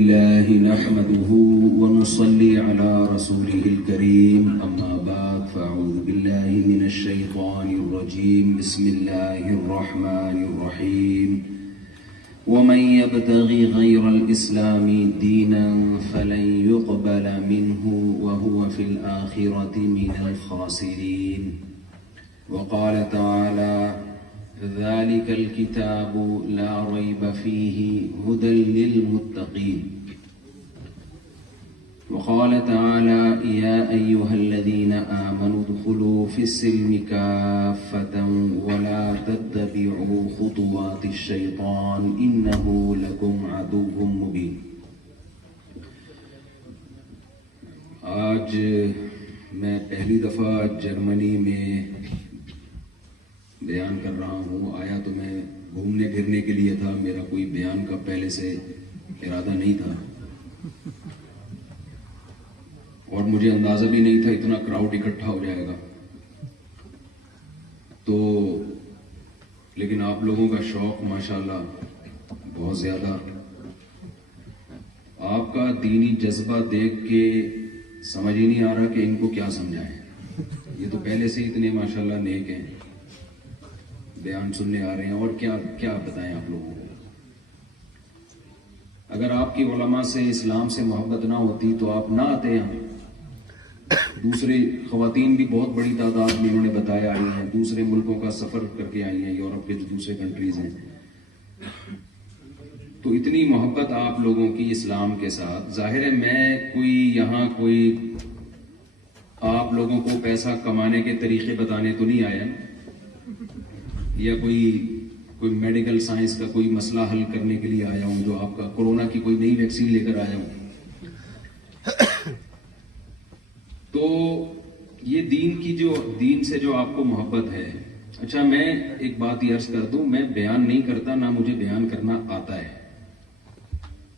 الله نحمده ونصلي على رسوله الكريم أما بعد فأعوذ بالله من الشيطان الرجيم بسم الله الرحمن الرحيم ومن يبتغي غير الإسلام دينا فلن يقبل منه وهو في الآخرة من الخاسرين وقال تعالى ذلك الكتاب لا ريب فيه هدى للمتقين وقال تعالى يا أيها الذين آمنوا ادخلوا في السلم كافة ولا تتبعوا خطوات الشيطان إنه لكم عدو مبين. آج میں پہلی دفعہ جرمنی میں بیان کر رہا ہوں. آیا تو میں گھومنے پھرنے کے لیے تھا, میرا کوئی بیان کا پہلے سے ارادہ نہیں تھا اور مجھے اندازہ بھی نہیں تھا اتنا کراؤڈ اکٹھا ہو جائے گا. تو لیکن آپ لوگوں کا شوق ماشاءاللہ بہت زیادہ, آپ کا دینی جذبہ دیکھ کے سمجھ ہی نہیں آ رہا کہ ان کو کیا سمجھائیں. یہ تو پہلے سے اتنے ماشاءاللہ نیک ہیں, بیان سننے آ رہے ہیں, اور کیا بتائیں آپ لوگوں کو. اگر آپ کی علماء سے اسلام سے محبت نہ ہوتی تو آپ نہ آتے یہاں. دوسرے خواتین بھی بہت بڑی تعداد میں انہوں نے بتایا آئی ہیں, دوسرے ملکوں کا سفر کر کے آئی ہیں, یورپ کے جو دوسرے کنٹریز ہیں. تو اتنی محبت آپ لوگوں کی اسلام کے ساتھ. ظاہر ہے میں یہاں کوئی آپ لوگوں کو پیسہ کمانے کے طریقے بتانے تو نہیں آیا, یا کوئی میڈیکل سائنس کا کوئی مسئلہ حل کرنے کے لیے آیا ہوں, جو آپ کا کورونا کی کوئی نئی ویکسین لے کر آیا ہوں. تو یہ دین سے جو آپ کو محبت ہے. اچھا میں ایک بات یہ عرض کر دوں, میں بیان نہیں کرتا, نہ مجھے بیان کرنا آتا ہے.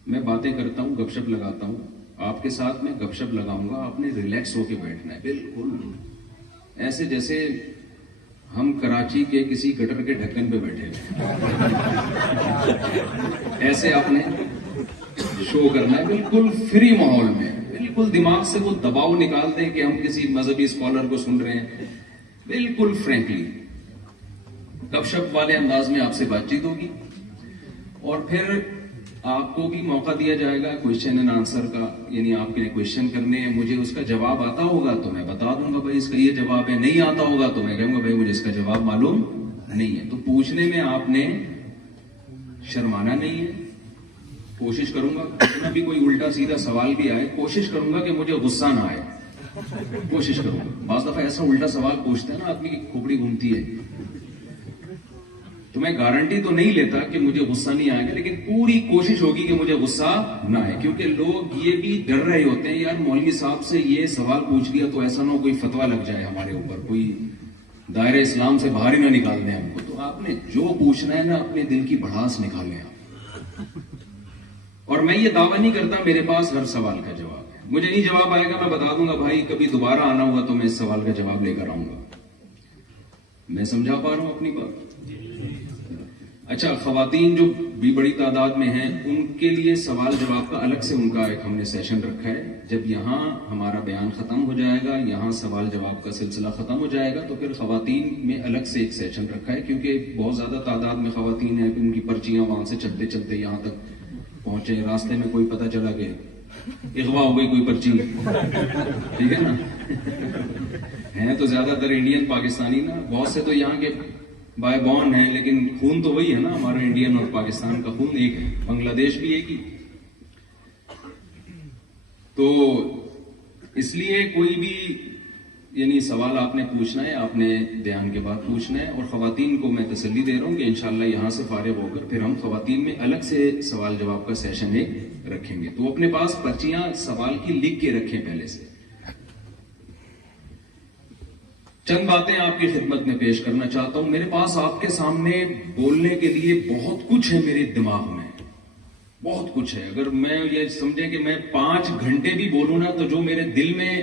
میں باتیں کرتا ہوں, گپ شپ لگاتا ہوں. آپ کے ساتھ میں گپ شپ لگاؤں گا, آپ نے ریلیکس ہو کے بیٹھنا ہے, بالکل ایسے جیسے ہم کراچی کے کسی گٹر کے ڈھکن پہ بیٹھے ہوئے, ایسے آپ نے شو کرنا ہے, بالکل فری ماحول میں. بالکل دماغ سے وہ دباؤ نکال دیں کہ ہم کسی مذہبی اسکالر کو سن رہے ہیں. بالکل فرینکلی گپ شپ والے انداز میں آپ سے بات چیت ہوگی, اور پھر آپ کو بھی موقع دیا جائے گا کوشچن اینڈ آنسر کا. یعنی آپ کے کوشچن کرنے ہیں, مجھے اس کا جواب آتا ہوگا تو میں بتا دوں گا بھائی اس کا یہ جواب ہے, نہیں آتا ہوگا تو میں کہوں گا بھائی مجھے اس کا جواب معلوم نہیں ہے. تو پوچھنے میں آپ نے شرمانا نہیں ہے. کوشش کروں گا اتنا بھی کوئی الٹا سیدھا سوال بھی آئے, کوشش کروں گا کہ مجھے غصہ نہ آئے, کوشش کروں گا. بعض دفعہ ایسا الٹا سوال پوچھتے ہیں نا آدمی کی کھوپڑی گھومتی ہے, تو میں گارنٹی تو نہیں لیتا کہ مجھے غصہ نہیں آئے گا, لیکن پوری کوشش ہوگی کہ مجھے غصہ نہ آئے. کیونکہ لوگ یہ بھی ڈر رہے ہوتے ہیں, یار مولوی صاحب سے یہ سوال پوچھ لیا تو ایسا نہ ہو کوئی فتویٰ لگ جائے ہمارے اوپر, کوئی دائرہ اسلام سے باہر ہی نہ نکال دیں ہم کو. تو آپ نے جو پوچھنا ہے نا اپنے دل کی بھڑاس نکال لیں آپ. اور میں یہ دعویٰ نہیں کرتا میرے پاس ہر سوال کا جواب ہے. مجھے نہیں جواب آئے گا میں بتا دوں گا بھائی کبھی دوبارہ آنا ہوگا تو میں اس سوال کا جواب لے کر آؤں گا. میں سمجھا پا رہا ہوں اپنی بات. اچھا, خواتین جو بھی بڑی تعداد میں ہیں ان کے لیے سوال جواب کا الگ سے ان کا ایک ہم نے سیشن رکھا ہے. جب یہاں ہمارا بیان ختم ہو جائے گا, یہاں سوال جواب کا سلسلہ ختم ہو جائے گا, تو پھر خواتین میں الگ سے ایک سیشن رکھا ہے. کیونکہ بہت زیادہ تعداد میں خواتین ہیں, ان کی پرچیاں وہاں سے چلتے چلتے یہاں تک پہنچے, راستے میں کوئی پتہ چلا کہ اغوا ہو گئی کوئی پرچی, ٹھیک ہے نا. ہیں تو زیادہ تر انڈین پاکستانی نا, بہت سے تو یہاں کے بائی بورن ہیں, لیکن خون تو وہی ہے نا, ہمارا انڈین اور پاکستان کا خون ایک ہے, بنگلہ دیش بھی ایک ہی. تو اس لیے کوئی بھی یعنی سوال آپ نے پوچھنا ہے, آپ نے بیان کے بعد پوچھنا ہے. اور خواتین کو میں تسلی دے رہا ہوں کہ انشاءاللہ یہاں سے فارغ ہو کر پھر ہم خواتین میں الگ سے سوال جواب کا سیشن ایک رکھیں گے. تو اپنے پاس پرچیاں سوال کی لکھ کے رکھیں پہلے سے. چند باتیں آپ کی خدمت میں پیش کرنا چاہتا ہوں. میرے پاس آپ کے سامنے بولنے کے لیے بہت کچھ ہے, میرے دماغ میں بہت کچھ ہے. اگر میں یہ سمجھیں کہ میں 5 گھنٹے بھی بولوں نا, تو جو میرے دل میں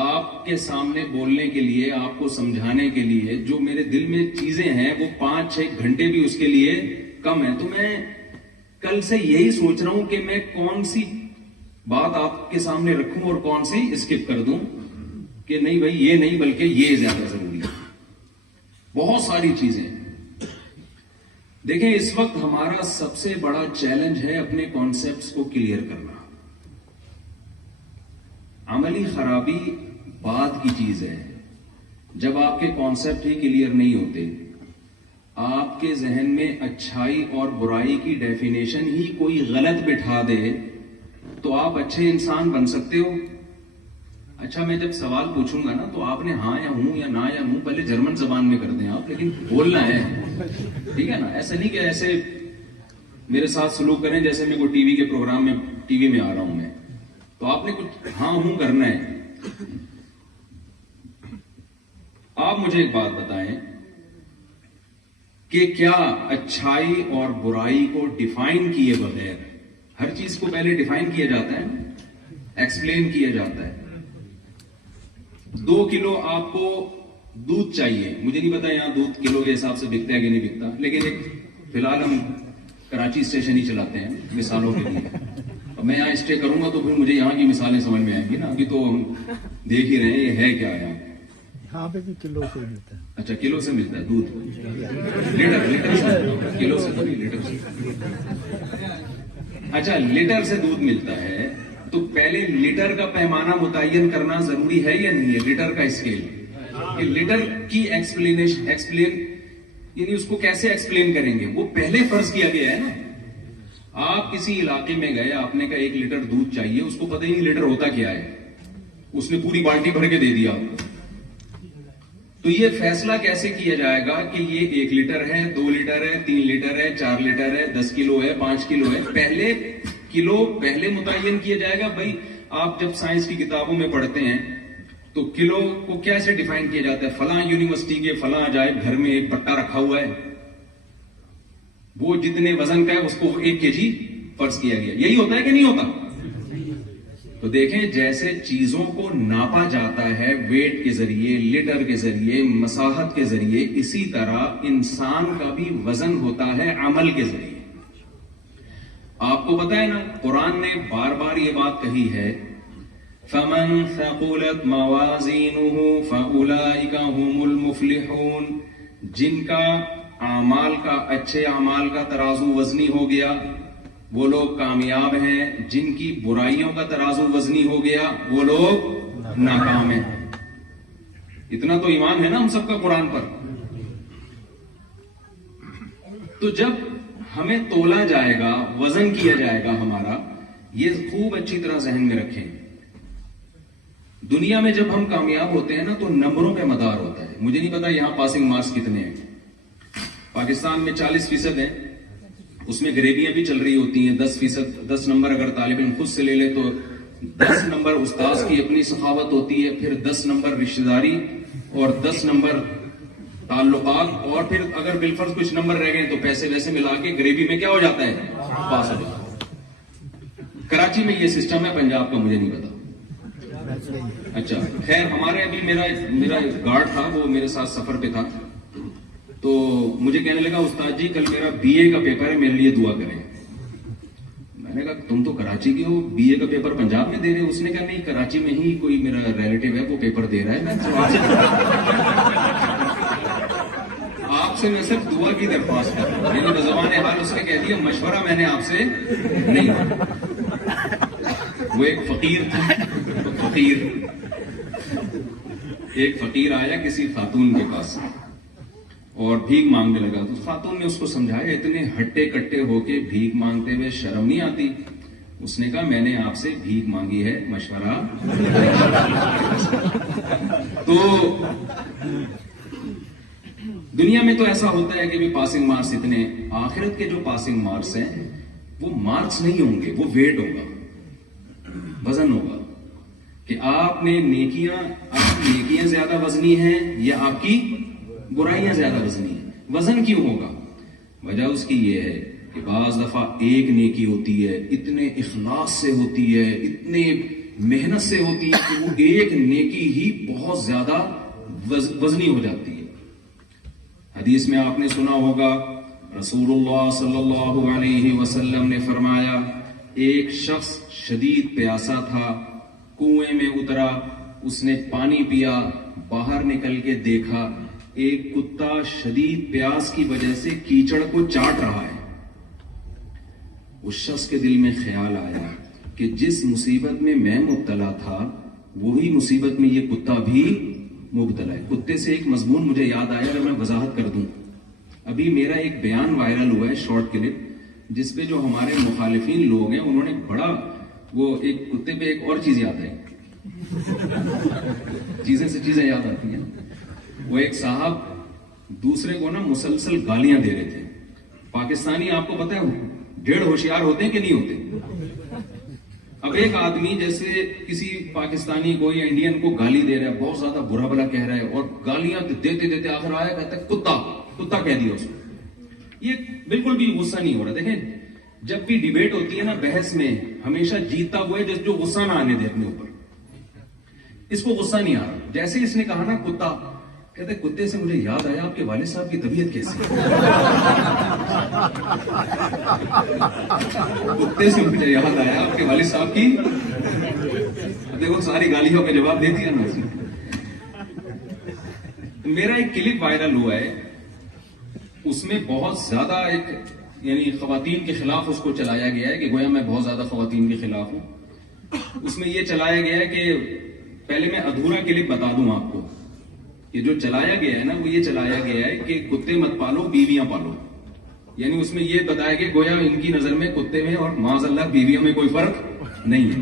آپ کے سامنے بولنے کے لیے, آپ کو سمجھانے کے لیے جو میرے دل میں چیزیں ہیں, وہ 5-6 گھنٹے بھی اس کے لیے کم ہے. تو میں کل سے یہی سوچ رہا ہوں کہ میں کون سی بات آپ کے سامنے رکھوں اور کون سی اسکپ کر دوں، کہ نہیں بھائی یہ نہیں بلکہ یہ زیادہ ضروری ہے. بہت ساری چیزیں. دیکھیں اس وقت ہمارا سب سے بڑا چیلنج ہے اپنے کانسیپٹس کو کلیئر کرنا. عملی خرابی بعد کی چیز ہے. جب آپ کے کانسیپٹ ہی کلیئر نہیں ہوتے، آپ کے ذہن میں اچھائی اور برائی کی ڈیفینیشن ہی کوئی غلط بٹھا دے تو آپ اچھے انسان بن سکتے ہو. اچھا میں جب سوال پوچھوں گا نا تو آپ نے ہاں یا ہوں یا نہ یا ہوں پہلے جرمن زبان میں کر دیں آپ، لیکن بولنا ہے، ٹھیک ہے نا. ایسا نہیں کہ ایسے میرے ساتھ سلوک کریں جیسے میں کوئی ٹی وی کے پروگرام میں ٹی وی میں آ رہا ہوں میں، تو آپ نے کچھ ہاں ہوں کرنا ہے. آپ مجھے ایک بات بتائیں کہ کیا اچھائی اور برائی کو ڈیفائن کیے بغیر، ہر چیز کو پہلے ڈیفائن کیا جاتا ہے، ایکسپلین کیا جاتا ہے. 2 کلو آپ کو دودھ چاہیے، مجھے نہیں پتا یہاں دودھ کلو کے حساب سے بکتا ہے کہ نہیں بکتا، لیکن ایک فی الحال ہم کراچی اسٹیشن ہی چلاتے ہیں مثالوں کے لیے. اب میں یہاں اسٹے کروں گا تو پھر مجھے یہاں کی مثالیں سمجھ میں آئیں گی نا. ابھی تو ہم دیکھ ہی رہے ہیں یہ ہے کیا یہاں پہ بھی کلو سے ملتا ہے. اچھا کلو سے ملتا ہے دودھ، لیٹر سے، کلو سے تو نہیں، لیٹر سے. اچھا لیٹر سے دودھ ملتا ہے تو پہلے لیٹر کا پیمانہ متعین کرنا ضروری ہے یا نہیں ہے؟ لیٹر کا اسکیل، کہ لیٹر کی ایکسپلین یعنی اس کو کیسے ایکسپلین کریں گے، وہ پہلے فرض کیا گیا ہے نا. آپ کسی علاقے میں گئے، آپ نے کہا 1 لیٹر دودھ چاہیے، اس کو پتہ ہی نہیں لیٹر ہوتا کیا ہے، اس نے پوری بالٹی بھر کے دے دیا آپ کو. تو یہ فیصلہ کیسے کیا جائے گا کہ یہ 1 لیٹر ہے، 2 لیٹر ہے، 3 لیٹر ہے، 4 لیٹر ہے، 10 کلو ہے، 5 کلو ہے؟ پہلے کلو پہلے متعین کیا جائے گا. بھائی آپ جب سائنس کی کتابوں میں پڑھتے ہیں تو کلو کو کیسے ڈیفائن کیا جاتا ہے؟ فلاں یونیورسٹی کے فلاں عجائب گھر میں ایک بٹا رکھا ہوا ہے، وہ جتنے وزن کا ہے اس کو 1 kg فرض کیا گیا. یہی ہوتا ہے کہ نہیں ہوتا؟ تو دیکھیں جیسے چیزوں کو ناپا جاتا ہے ویٹ کے ذریعے، لیٹر کے ذریعے، مساحت کے ذریعے، اسی طرح انسان کا بھی وزن ہوتا ہے عمل کے ذریعے. آپ کو پتا ہے نا قرآن نے بار بار یہ بات کہی ہے، فَمَنْ ثَقُلَتْ مَوَازِينُهُ فَأُولَئِكَ هُمُ الْمُفْلِحُونَ. جن کا اعمال کا، اچھے اعمال کا ترازو وزنی ہو گیا وہ لوگ کامیاب ہیں، جن کی برائیوں کا ترازو وزنی ہو گیا وہ لوگ ناکام ہیں. اتنا تو ایمان ہے نا ہم سب کا قرآن پر. تو جب ہمیں تولا جائے گا، وزن کیا جائے گا ہمارا، یہ خوب اچھی طرح ذہن میں رکھیں. دنیا میں جب ہم کامیاب ہوتے ہیں نا تو نمبروں پہ مدار ہوتا ہے. مجھے نہیں پتا یہاں پاسنگ مارکس کتنے ہیں. پاکستان میں 40% ہیں، اس میں غریبیاں بھی چل رہی ہوتی ہیں. 10 نمبر اگر طالب علم خود سے لے لے تو 10 نمبر استاذ کی اپنی سخاوت ہوتی ہے، پھر 10 نمبر رشتہ داری اور 10 نمبر تعلقات، اور پھر اگر بالفرض کچھ نمبر رہ گئے تو پیسے ویسے ملا کے غریبی میں کیا ہو جاتا ہے، پاس ہو جاتا ہے. کراچی میں یہ سسٹم ہے، پنجاب کا مجھے نہیں پتا. اچھا خیر، ہمارے ابھی میرا گارڈ تھا، وہ میرے ساتھ سفر پہ تھا، تو مجھے کہنے لگا استاد جی کل میرا BA کا پیپر ہے، میرے لیے دعا کریں. میں نے کہا تم تو کراچی کے ہو، BA کا پیپر پنجاب میں دے رہے ہو؟ اس نے کہا نہیں، کراچی میں ہی کوئی میرا ریلیٹیو ہے وہ پیپر دے رہا ہے، آپ سے میں صرف دعا کی درخواست کر رہا ہوں. میں نے بزبان حال اس نے کہہ دیا مشورہ میں نے آپ سے نہیں. وہ ایک فقیر تھا، ایک فقیر آیا کسی خاتون کے پاس اور بھیک مانگنے لگا. تو خاتون نے اس کو سمجھایا اتنے ہٹے کٹے ہو کے بھیک مانگتے ہوئے شرم نہیں آتی؟ اس نے کہا میں نے آپ سے بھیک مانگی ہے، مشورہ. تو دنیا میں تو ایسا ہوتا ہے کہ بھی پاسنگ مارکس اتنے. آخرت کے جو پاسنگ مارکس ہیں وہ مارکس نہیں ہوں گے، وہ ویٹ ہوگا، وزن ہوگا کہ آپ کی نیکیاں زیادہ وزنی ہیں یا آپ کی برائیاں زیادہ وزنی ہیں. وزن کیوں ہوگا؟ وجہ اس کی یہ ہے کہ بعض دفعہ ایک نیکی ہوتی ہے، اتنے اخلاص سے ہوتی ہے، اتنے محنت سے ہوتی ہے کہ وہ ایک نیکی ہی بہت زیادہ وزنی ہو جاتی ہے. حدیث میں آپ نے سنا ہوگا رسول اللہ صلی اللہ علیہ وسلم نے فرمایا ایک شخص شدید پیاسا تھا، کنویں میں اترا، اس نے پانی پیا، باہر نکل کے دیکھا ایک کتا شدید پیاس کی وجہ سے کیچڑ کو چاٹ رہا ہے۔ اس شخص کے دل میں خیال آیا کہ جس مصیبت میں میں مبتلا تھا وہی مصیبت میں یہ کتا بھی مبتلا ہے۔ کتے سے ایک مضمون مجھے یاد آیا، اگر میں وضاحت کر دوں۔ ابھی میرا ایک بیان وائرل ہوا ہے، شارٹ کلپ، جس پہ جو ہمارے مخالفین لوگ ہیں انہوں نے بڑا وہ ایک کتے پہ ایک اور چیز یاد آئی، چیزیں سے چیزیں یاد آتی ہیں۔ وہ ایک صاحب دوسرے کو نا مسلسل گالیاں دے رہے تھے۔ پاکستانی آپ کو پتہ ہے ڈیڑھ ہوشیار ہوتے ہیں کہ نہیں ہوتے؟ اب ایک آدمی جیسے کسی پاکستانی کو یا انڈین کو گالی دے رہا ہے، بہت زیادہ برا بلا کہہ رہا ہے، اور گالیاں دیتے دیتے آخر آیا کہتا ہے کتا کتا کہہ دیا اس کو۔ یہ بالکل بھی غصہ نہیں ہو رہا۔ دیکھیں جب بھی ڈیبیٹ ہوتی ہے نا، بحث میں ہمیشہ جیتتا ہوا ہے جو غصہ نہ آنے دے اپنے اوپر۔ اس کو غصہ نہیں آ رہا۔ جیسے اس نے کہا نا کتا، کہتے کتے سے مجھے یاد آیا آپ کے والد صاحب کی طبیعت کیسی ہے۔ کتے سے مجھے یاد آیا آپ کے والد صاحب کی، دیکھو ساری گالیوں کا جواب دے دیا نا اس نے۔ میرا ایک کلپ وائرل ہوا ہے، اس میں بہت زیادہ ایک یعنی خواتین کے خلاف اس کو چلایا گیا ہے کہ گویا میں بہت زیادہ خواتین کے خلاف ہوں۔ اس میں یہ چلایا گیا ہے کہ پہلے میں ادھورا کلپ بتا دوں آپ کو کہ جو چلایا گیا ہے نا وہ یہ چلایا گیا ہے کہ کتے مت پالو بیویاں پالو، یعنی اس میں یہ بتایا کہ گویا ان کی نظر میں کتے میں اور معاذ اللہ بیویوں میں کوئی فرق نہیں ہے۔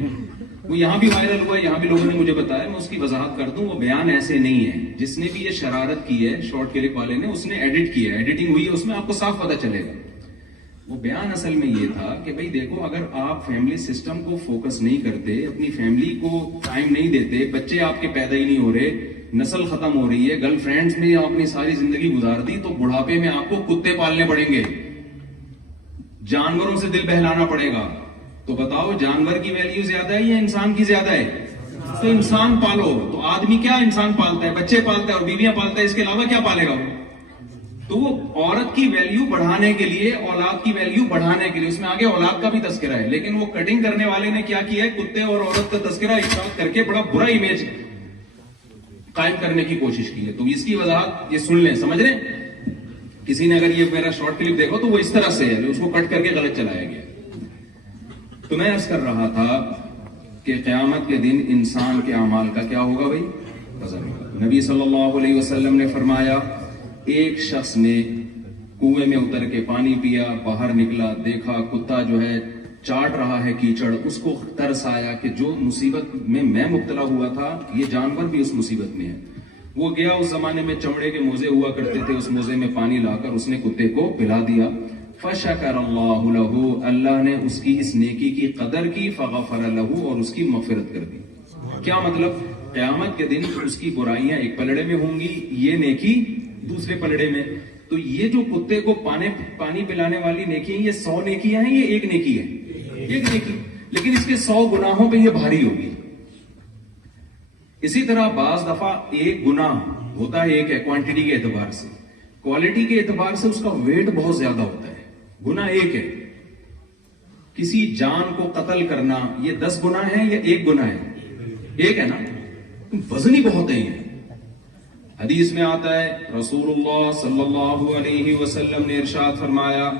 وہ یہاں بھی وائرل ہوا ہے، یہاں بھی لوگوں نے مجھے بتایا، میں اس کی وضاحت کر دوں۔ وہ بیان ایسے نہیں ہے، جس نے بھی یہ شرارت کی ہے شارٹ کلپ والے نے، اس نے ایڈٹ کیا ہے، ایڈیٹنگ ہوئی ہے اس میں، آپ کو صاف پتہ چلے گا۔ وہ بیان اصل میں یہ تھا کہ بھئی دیکھو اگر آپ فیملی سسٹم کو فوکس نہیں کرتے، اپنی فیملی کو ٹائم نہیں دیتے، بچے آپ کے پیدا ہی نہیں ہو رہے، نسل ختم ہو رہی ہے، گرل فرینڈز میں آپ نے ساری زندگی گزار دی، تو بڑھاپے میں آپ کو کتے پالنے پڑیں گے، جانوروں سے دل بہلانا پڑے گا۔ تو بتاؤ جانور کی ویلیو زیادہ ہے یا انسان کی زیادہ ہے؟ تو انسان پالو۔ تو آدمی کیا انسان پالتا ہے، بچے پالتا ہے اور بیویاں پالتا ہے، اس کے علاوہ کیا پالے گا وہ؟ تو وہ عورت کی ویلیو بڑھانے کے لیے، اولاد کی ویلیو بڑھانے کے لیے، اس میں آگے اولاد کا بھی تذکرہ ہے، لیکن وہ کٹنگ کرنے والے نے کیا کیا ہے، کتے اور عورت کا تذکرہ ایک ساتھ کر کے بڑا برا امیج قائم کرنے کی کوشش کی ہے۔ تو اس کی وضاحت یہ سن لیں، سمجھ رہے ہیں؟ کسی نے اگر یہ میرا شارٹ کلپ دیکھو تو وہ اس طرح سے ہے، اس کو کٹ کر کے غلط چلایا گیا۔ تو میں عرض کر رہا تھا کہ قیامت کے دن انسان کے اعمال کا کیا ہوگا بھائی؟ وزن ہوگا۔ نبی صلی اللہ علیہ وسلم نے فرمایا ایک شخص نے کنویں میں اتر کے پانی پیا، باہر نکلا، دیکھا کتا جو ہے چاٹ رہا ہے کیچڑ، اس کو ترس آیا کہ جو مصیبت میں مبتلا ہوا تھا یہ جانور بھی اس مصیبت میں ہے۔ وہ گیا، اس زمانے میں چمڑے کے موزے ہوا کرتے تھے، اس موزے میں پانی لا کر اس نے کتے کو پلا دیا۔ فشکر اللہ لہ، اللہ نے اس کی اس نیکی کی قدر کی، فغفر لہ، اور اس کی مغفرت کر دی۔ کیا مطلب؟ قیامت کے دن اس کی برائیاں ایک پلڑے میں ہوں گی، یہ نیکی دوسرے پلڑے میں۔ تو یہ جو کتے کو پانی پلانے والی نیکی ہیں، یہ 100 نیکیاں ہیں، یہ ایک نیکی ہے، ایک نیکی، لیکن اس کے 100 گناہوں پہ یہ بھاری ہوگی۔ اسی طرح بعض دفعہ ایک گناہ ہوتا ہے ایک ہے کوانٹٹی کے اعتبار سے، کوالٹی کے اعتبار سے اس کا ویٹ بہت زیادہ ہوتا ہے۔ گناہ ایک ہے، کسی جان کو قتل کرنا، یہ 10 گناہ ہے یا ایک گناہ ہے؟ ایک ہے نا، وزن ہی بہت ہے یہ۔ حدیث میں آتا ہے رسول اللہ صلی اللہ علیہ وسلم نے ارشاد فرمایا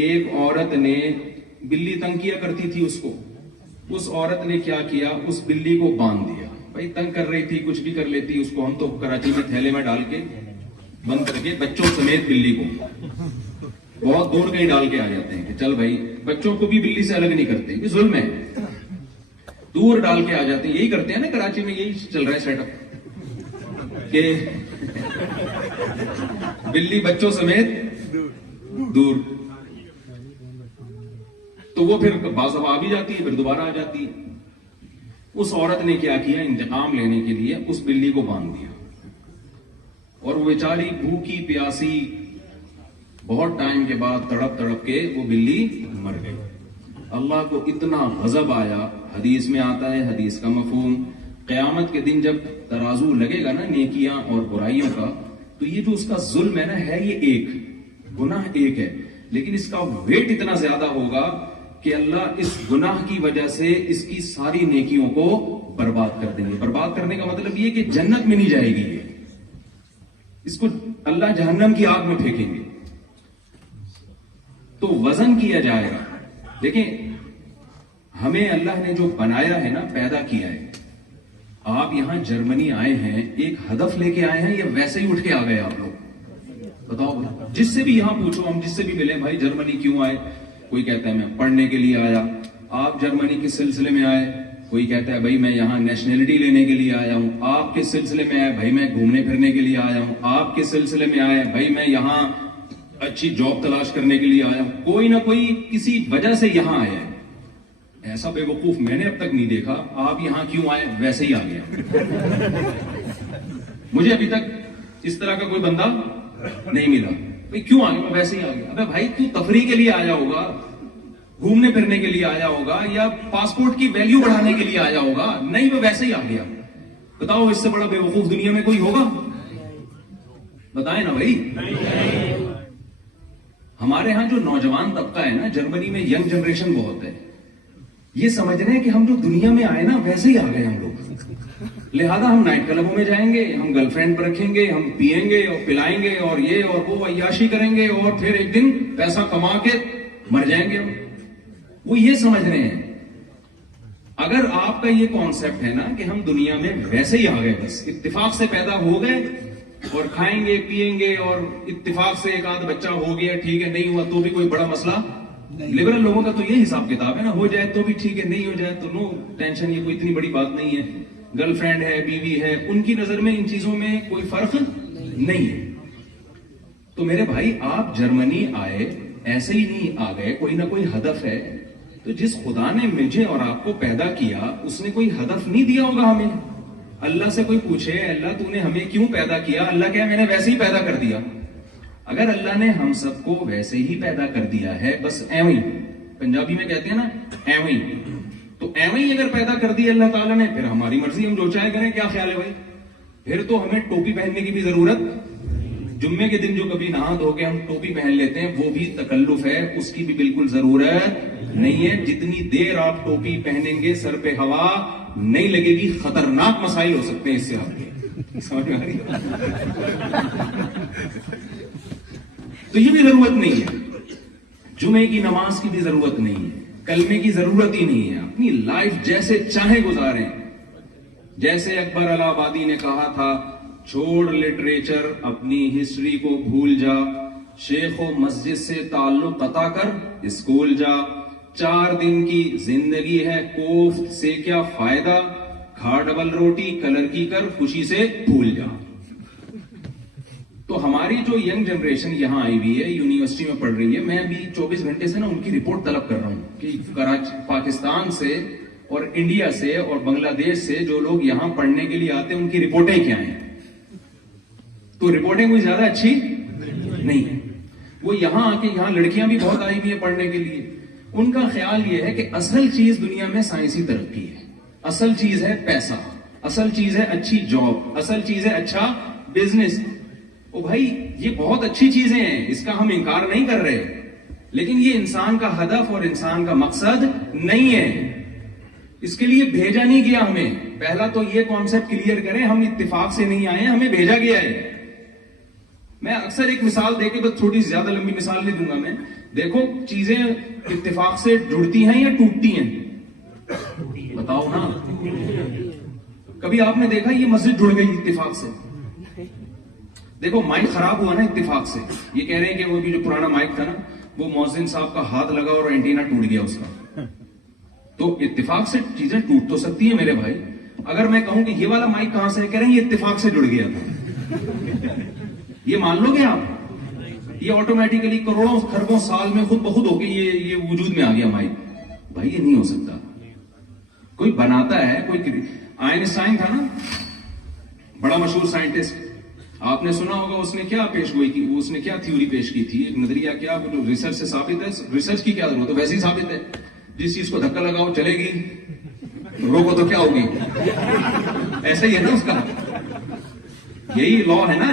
ایک عورت نے بلی تنگ کیا کرتی تھی اس کو، اس عورت نے کیا کیا، اس بلی کو باندھ دیا۔ بھائی تنگ کر رہی تھی، کچھ بھی کر لیتی، اس کو ہم تو کراچی میں تھیلے میں ڈال کے بند کر کے بچوں سمیت بلی کو بہت دور کہیں ڈال کے آ جاتے ہیں کہ چل بھائی، بچوں کو بھی بلی سے الگ نہیں کرتے، یہ ظلم ہے، دور ڈال کے آ جاتے ہیں۔ یہی کرتے ہیں نا کراچی میں، یہی چل رہا ہے سیٹ اپ کہ بلی بچوں سمیت دور، تو وہ پھر بعض دفعہ آ بھی جاتی ہے، پھر دوبارہ آ جاتی ہے۔ اس عورت نے کیا کیا، انتقام لینے کے لیے اس بلی کو باندھ دیا، اور وہ بیچاری بھوکی پیاسی بہت ٹائم کے بعد تڑپ تڑپ کے وہ بلی مر گئی۔ اللہ کو اتنا غضب آیا، حدیث میں آتا ہے، حدیث کا مفہوم، قیامت کے دن جب ترازو لگے گا نا نیکیاں اور برائیوں کا، تو یہ جو اس کا ظلم ہے نا، ہے یہ ایک گناہ ایک ہے، لیکن اس کا ویٹ اتنا زیادہ ہوگا کہ اللہ اس گناہ کی وجہ سے اس کی ساری نیکیوں کو برباد کر دیں گے. برباد کرنے کا مطلب یہ کہ جنت میں نہیں جائے گی، اس کو اللہ جہنم کی آگ میں پھینکیں گے. تو وزن کیا جائے گا. دیکھیں ہمیں اللہ نے جو بنایا ہے نا، پیدا کیا ہے. آپ یہاں جرمنی آئے ہیں ایک ہدف لے کے آئے ہیں یا ویسے ہی اٹھ کے آ گئے آپ لوگ؟ بتاؤ. جس سے بھی یہاں پوچھو، ہم جس سے بھی ملے، بھائی جرمنی کیوں آئے؟ کوئی کہتا ہے میں پڑھنے کے لیے آیا. آپ جرمنی کس سلسلے میں آئے؟ کوئی کہتا ہے بھائی میں یہاں نیشنلٹی لینے کے لیے آیا ہوں. آپ کس سلسلے میں آئے؟ بھائی میں گھومنے پھرنے کے لیے آیا ہوں. آپ کس سلسلے میں آئے؟ بھائی میں یہاں اچھی جاب تلاش کرنے کے لیے آیا ہوں. کوئی نہ کوئی کسی وجہ سے یہاں آیا ہے. ایسا بے وقوف میں نے اب تک نہیں دیکھا آپ یہاں کیوں آئے ویسے ہی آ گیا. مجھے ابھی تک اس طرح کا کوئی بندہ نہیں ملا. بھائی کیوں آ گیا؟ ویسے ہی آ گیا. ابے بھائی تو تفریح کے لیے آیا ہوگا، گھومنے پھرنے کے لیے آیا ہوگا، یا پاسپورٹ کی ویلیو بڑھانے کے لیے آیا ہوگا. نہیں، وہ ویسے ہی آ گیا. بتاؤ اس سے بڑا بے وقوف دنیا میں کوئی ہوگا؟ بتائیں نا بھائی. ہمارے ہاں جو نوجوان طبقہ ہے نا، جرمنی میں ینگ جنریشن بہت ہے. یہ سمجھ رہے ہیں کہ ہم جو دنیا میں آئے نا ویسے ہی آ گئے ہم لوگ. لہذا ہم نائٹ کلبوں میں جائیں گے، ہم گرل فرینڈ پر رکھیں گے، ہم پیئیں گے اور پلائیں گے اور یہ اور وہ عیاشی کریں گے، اور پھر ایک دن پیسہ کما کے مر جائیں گے. وہ یہ سمجھ رہے ہیں. اگر آپ کا یہ کانسیپٹ ہے نا کہ ہم دنیا میں ویسے ہی آ گئے، بس اتفاق سے پیدا ہو گئے اور کھائیں گے پیئیں گے اور اتفاق سے ایک آدھ بچہ ہو گیا، ٹھیک ہے، نہیں ہوا تو بھی کوئی بڑا مسئلہ. لبرل لوگوں کا تو یہ حساب کتاب ہے نا، ہو جائے تو بھی ٹھیک ہے، نہیں ہو جائے تو نو ٹینشن، یہ کوئی اتنی بڑی بات نہیں ہے. گرل فرینڈ ہے، بیوی ہے، ان کی نظر میں ان چیزوں میں کوئی فرق نہیں ہے. تو میرے بھائی آپ جرمنی آئے ایسے ہی نہیں آ گئے، کوئی نہ کوئی ہدف ہے. تو جس خدا نے مجھے اور آپ کو پیدا کیا اس نے کوئی ہدف نہیں دیا ہوگا ہمیں. اللہ سے کوئی پوچھے اللہ تو نے ہمیں کیوں پیدا کیا؟ اللہ کہے میں نے ویسے ہی پیدا کر دیا. اگر اللہ نے ہم سب کو ویسے ہی پیدا کر دیا ہے، بس ایویں، پنجابی میں کہتے ہیں نا ایویں، تو ایویں اگر پیدا کر دی اللہ تعالیٰ نے، پھر ہماری مرضی، ہم جو چاہے کریں. کیا خیال ہے بھائی؟ پھر تو ہمیں ٹوپی پہننے کی بھی ضرورت، جمعے کے دن جو کبھی نہا دھو کے ہم ٹوپی پہن لیتے ہیں وہ بھی تکلف ہے، اس کی بھی بالکل ضرورت نہیں ہے. جتنی دیر آپ ٹوپی پہنیں گے سر پہ ہوا نہیں لگے گی. خطرناک مسائل ہو سکتے ہیں اس سے آپ کے، سمجھ میں آ رہی ہے؟ تو یہ بھی ضرورت نہیں ہے. جمعے کی نماز کی بھی ضرورت نہیں ہے، کلمے کی ضرورت ہی نہیں ہے. اپنی لائف جیسے چاہیں گزاریں. جیسے اکبر الہ آبادی نے کہا تھا، چھوڑ لٹریچر، اپنی ہسٹری کو بھول جا، شیخ و مسجد سے تعلق قطع کر اسکول جا. 4 دن کی زندگی ہے، کوفت سے کیا فائدہ، کھا ڈبل روٹی کلر کی کر خوشی سے بھول جا. تو ہماری جو ینگ جنریشن یہاں آئی ہوئی ہے، یونیورسٹی میں پڑھ رہی ہے، میں ابھی 24 گھنٹے سے نا ان کی رپورٹ طلب کر رہا ہوں کہ پاکستان سے اور انڈیا سے اور بنگلہ دیش سے جو لوگ یہاں پڑھنے کے لیے آتے ہیں ان کی رپورٹیں کیا ہیں. تو رپورٹیں کوئی زیادہ اچھی نہیں ہے. وہ یہاں آ کے، یہاں لڑکیاں بھی بہت آئی ہوئی ہیں پڑھنے کے لیے. ان کا خیال یہ ہے کہ اصل چیز دنیا میں سائنسی ترقی ہے، اصل چیز ہے پیسہ، اصل چیز ہے اچھی جاب، اصل چیز ہے اچھا بزنس. او بھائی یہ بہت اچھی چیزیں ہیں، اس کا ہم انکار نہیں کر رہے، لیکن یہ انسان کا ہدف اور انسان کا مقصد نہیں ہے. اس کے لیے بھیجا نہیں گیا ہمیں. پہلا تو یہ کانسیپٹ کلیئر کریں، ہم اتفاق سے نہیں آئے، ہمیں بھیجا گیا ہے. میں اکثر ایک مثال دے کے، بس چھوٹی سی، زیادہ لمبی مثال نہیں دوں گا میں. دیکھو چیزیں اتفاق سے جڑتی ہیں یا ٹوٹتی ہیں؟ بتاؤ نا. کبھی آپ نے دیکھا یہ مسجد جڑ گئی اتفاق سے؟ دیکھو مائک خراب ہوا نا اتفاق سے. یہ کہہ رہے ہیں کہ وہ بھی جو پرانا مائک تھا نا، وہ مؤذن صاحب کا ہاتھ لگا اور اینٹینا ٹوٹ گیا اس کا. تو اتفاق سے چیزیں ٹوٹ تو سکتی ہیں میرے بھائی. اگر میں کہوں کہ یہ والا مائک کہاں سے ہے، کہہ رہے ہیں یہ اتفاق سے جڑ گیا تھا. یہ مان لو گے آپ؟ یہ آٹومیٹیکلی کروڑوں خربوں سال میں خود بخود ہو کے یہ وجود میں آ گیا مائک. بھائی یہ نہیں ہو سکتا. کوئی بناتا ہے، کوئی. آئنسٹائن تھا نا، بڑا مشہور سائنٹسٹ، آپ نے سنا ہوگا اس نے کیا پیش گوئی کی، اس نے کیا تھیوری پیش کی تھی، ایک نظریہ. کیا ریسرچ سے ثابت ہے؟ ریسرچ کی کیا ضرورت ہے، ویسے ہی ثابت ہے. جس چیز کو دھکا لگاؤ چلے گی، روکو تو کیا ہوگی. ایسا ہی ہے نا اس کا. یہی لا ہے نا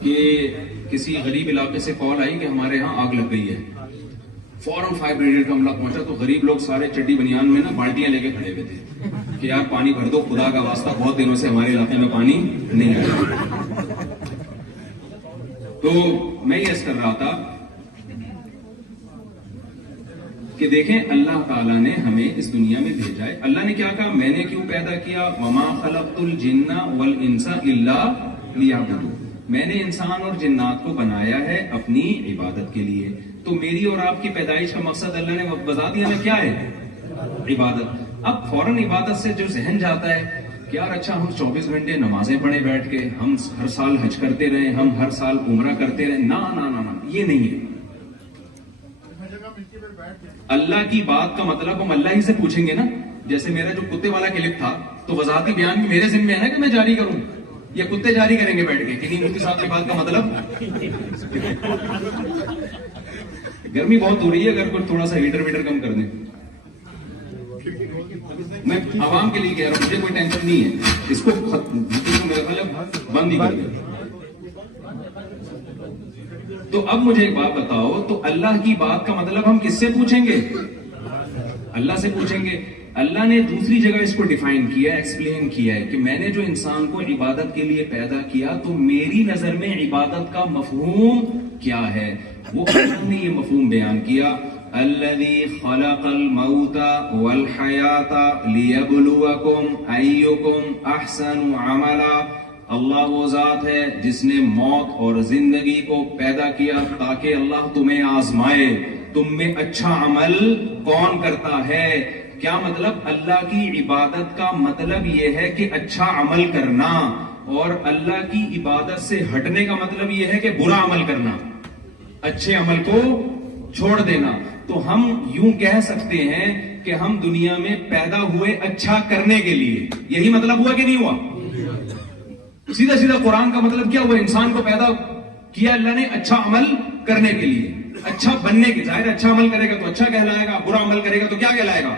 کہ کسی غریب علاقے سے کال آئی کہ ہمارے ہاں آگ لگ گئی ہے. فوراً فائر بریگیڈ کا عملہ پہنچا تو غریب لوگ سارے چڈی بنیان میں نا بالٹیاں لے کے کھڑے ہوئے تھے کہ یار پانی بھر دو، خدا کا واسطہ بہت دنوں سے ہمارے علاقے میں پانی نہیں آیا. تو میں یہ عرض کر رہا تھا کہ دیکھیں اللہ تعالیٰ نے ہمیں اس دنیا میں بھیجا ہے. اللہ نے کیا کہا؟ میں نے کیوں پیدا کیا؟ وما خلقت الجن والانس الا لیعبدون. میں نے انسان اور جنات کو بنایا ہے اپنی عبادت کے لیے. تو میری اور آپ کی پیدائش کا مقصد اللہ نے بتا دیا نا کیا ہے؟ عبادت. اب فوراً عبادت سے جو ذہن جاتا ہے کہ یار اچھا ہم 24 گھنٹے نمازیں پڑھیں بیٹھ کے، ہم ہر سال حج کرتے رہیں، ہم ہر سال عمرہ کرتے رہیں. نا نا نا نا، یہ نہیں ہے. اللہ کی بات کا مطلب ہم اللہ ہی سے پوچھیں گے نا. جیسے میرا جو کتے والا کلپ تھا تو وضاحتی بیان بھی میرے ذمہ میں ہے نا کہ میں جاری کروں، یا کتے جاری کریں گے بیٹھ کے کہ نہیں مفتی صاحب کی بات کا مطلب. گرمی بہت ہو رہی ہے، اگر کوئی تھوڑا سا ہیٹر ویٹر کم کر دیں. میں عوام کے لیے کہہ رہا ہوں، مجھے کوئی ٹینشن نہیں ہے. اس کو میرا خیال بند ہی کر دیں. تو اب مجھے ایک بات بتاؤ، تو اللہ کی بات کا مطلب ہم کس سے پوچھیں گے؟ اللہ سے پوچھیں گے. اللہ نے دوسری جگہ اس کو ڈیفائن کیا، ایکسپلین کیا ہے کہ میں نے جو انسان کو عبادت کے لیے پیدا کیا تو میری نظر میں عبادت کا مفہوم کیا ہے. وہ اللہ نے یہ مفہوم بیان کیا، الذی خلق الموت والحیات لیبلوکم ایکم احسن عملا. اللہ وہ ذات ہے جس نے موت اور زندگی کو پیدا کیا تاکہ اللہ تمہیں آزمائے تم میں اچھا عمل کون کرتا ہے. کیا مطلب؟ اللہ کی عبادت کا مطلب یہ ہے کہ اچھا عمل کرنا، اور اللہ کی عبادت سے ہٹنے کا مطلب یہ ہے کہ برا عمل کرنا، اچھے عمل کو چھوڑ دینا. تو ہم یوں کہہ سکتے ہیں کہ ہم دنیا میں پیدا ہوئے اچھا کرنے کے لیے. یہی مطلب ہوا کہ نہیں ہوا؟ سیدھا سیدھا قرآن کا مطلب کیا ہوا؟ انسان کو پیدا کیا اللہ نے اچھا عمل کرنے کے لیے، اچھا بننے کے. ظاہر اچھا عمل کرے گا تو اچھا کہلائے گا، برا عمل کرے گا تو کیا کہلائے گا؟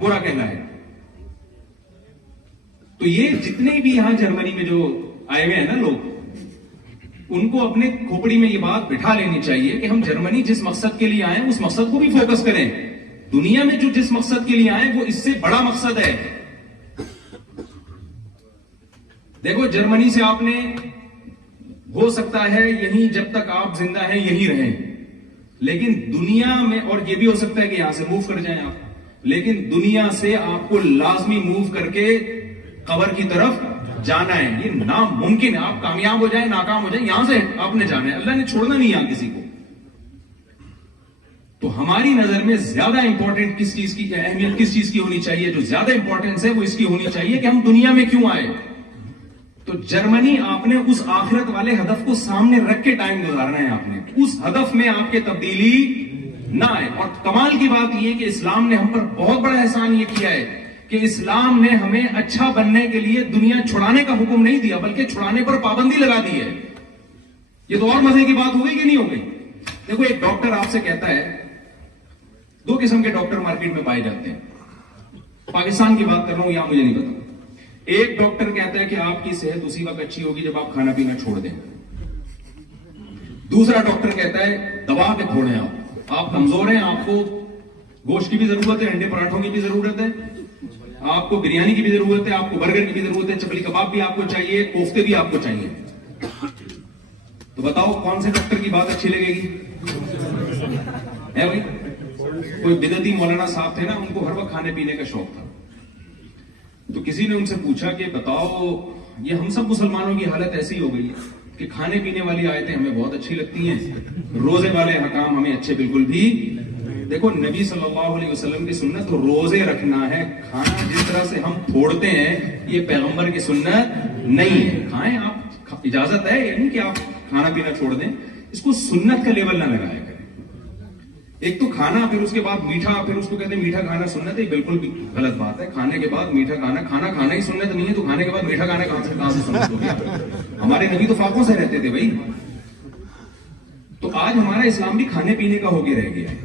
برا کہلائے گا. تو یہ جتنے بھی یہاں جرمنی میں جو آئے ہوئے ہیں نا لوگ، ان کو اپنے کھوپڑی میں یہ بات بٹھا لینی چاہیے کہ ہم جرمنی جس مقصد کے لیے آئے اس مقصد کو بھی فوکس کریں. دنیا میں جو جس مقصد کے لیے آئے وہ اس سے بڑا مقصد ہے. دیکھو جرمنی سے آپ نے ہو سکتا ہے یہیں جب تک آپ زندہ ہیں یہی رہیں، لیکن دنیا میں، اور یہ بھی ہو سکتا ہے کہ یہاں سے موو کر جائیں آپ، لیکن دنیا سے آپ کو لازمی موو کر کے قبر کی طرف جانا ہے. یہ ناممکن ہے. آپ کامیاب ہو جائیں ناکام ہو جائیں، یہاں سے آپ نے جانا ہے. اللہ نے چھوڑنا نہیں یہاں کسی کو. تو ہماری نظر میں زیادہ امپورٹنٹ کس چیز کی اہمیت کس چیز کی ہونی چاہیے؟ جو زیادہ امپورٹنس ہے وہ اس کی ہونی چاہیے کہ ہم دنیا میں کیوں آئے. تو جرمنی آپ نے اس آخرت والے ہدف کو سامنے رکھ کے ٹائم گزارنا ہے. آپ نے اس ہدف میں آپ کے تبدیلی نہ آئے. اور کمال کی بات یہ کہ اسلام نے ہم پر بہت بڑا احسان یہ کیا ہے کہ اسلام نے ہمیں اچھا بننے کے لیے دنیا چھڑانے کا حکم نہیں دیا، بلکہ چھڑانے پر پابندی لگا دی ہے. یہ تو اور مزے کی بات ہو گئی کہ نہیں ہو گئی؟ دیکھو ایک ڈاکٹر آپ سے کہتا ہے، دو قسم کے ڈاکٹر مارکیٹ میں پائے جاتے ہیں. پاکستان کی بات کر رہا ہوں، یہاں مجھے نہیں پتا. ایک ڈاکٹر کہتا ہے کہ آپ کی صحت اسی وقت اچھی ہوگی جب آپ کھانا پینا چھوڑ دیں. دوسرا ڈاکٹر کہتا ہے دبا کے چھوڑیں، آپ کمزور ہیں، آپ کو گوشت کی بھی ضرورت ہے، انڈے پراٹھوں کی بھی ضرورت ہے، آپ کو بریانی کی بھی ضرورت ہے، آپ کو برگر کی بھی ضرورت ہے، چپلی کباب بھی آپ کو چاہیے، کوفتے بھی آپ کو چاہیے. تو بتاؤ کون سے ڈاکٹر کی بات اچھی لگے گی؟ ہے بھائی؟ کوئی بدعتی مولانا صاحب تھے نا، ان کو ہر وقت کھانے پینے کا شوق تھا. تو کسی نے ان سے پوچھا کہ بتاؤ یہ ہم سب مسلمانوں کی حالت ایسی ہو گئی ہے کہ کھانے پینے والی آیتیں ہمیں بہت اچھی لگتی ہیں، روزے والے حکام ہمیں اچھے بالکل بھی. دیکھو نبی صلی اللہ علیہ وسلم کی سنت روزے رکھنا ہے. کھانا جس طرح سے ہم پھوڑتے ہیں یہ پیغمبر کی سنت نہیں ہے. کھائیں آپ، اجازت ہے، یہ نہیں کہ آپ کھانا پینا چھوڑ دیں. اس کو سنت کا لیول نہ لگایا کریں. ایک تو کھانا، پھر اس کے بعد میٹھا، پھر اس کو کہتے ہیں میٹھا کھانا سنت ہے. بالکل بھی غلط بات ہے. کھانے کے بعد میٹھا کھانا، کھانا کھانا ہی سنت نہیں ہے تو کھانے کے بعد میٹھا کھانا کہاں سے سنت ہو گیا؟ ہمارے نبی تو فاقوں سے رہتے تھے بھائی. تو آج ہمارا اسلام بھی کھانے پینے کا ہو کے رہ گیا ہے.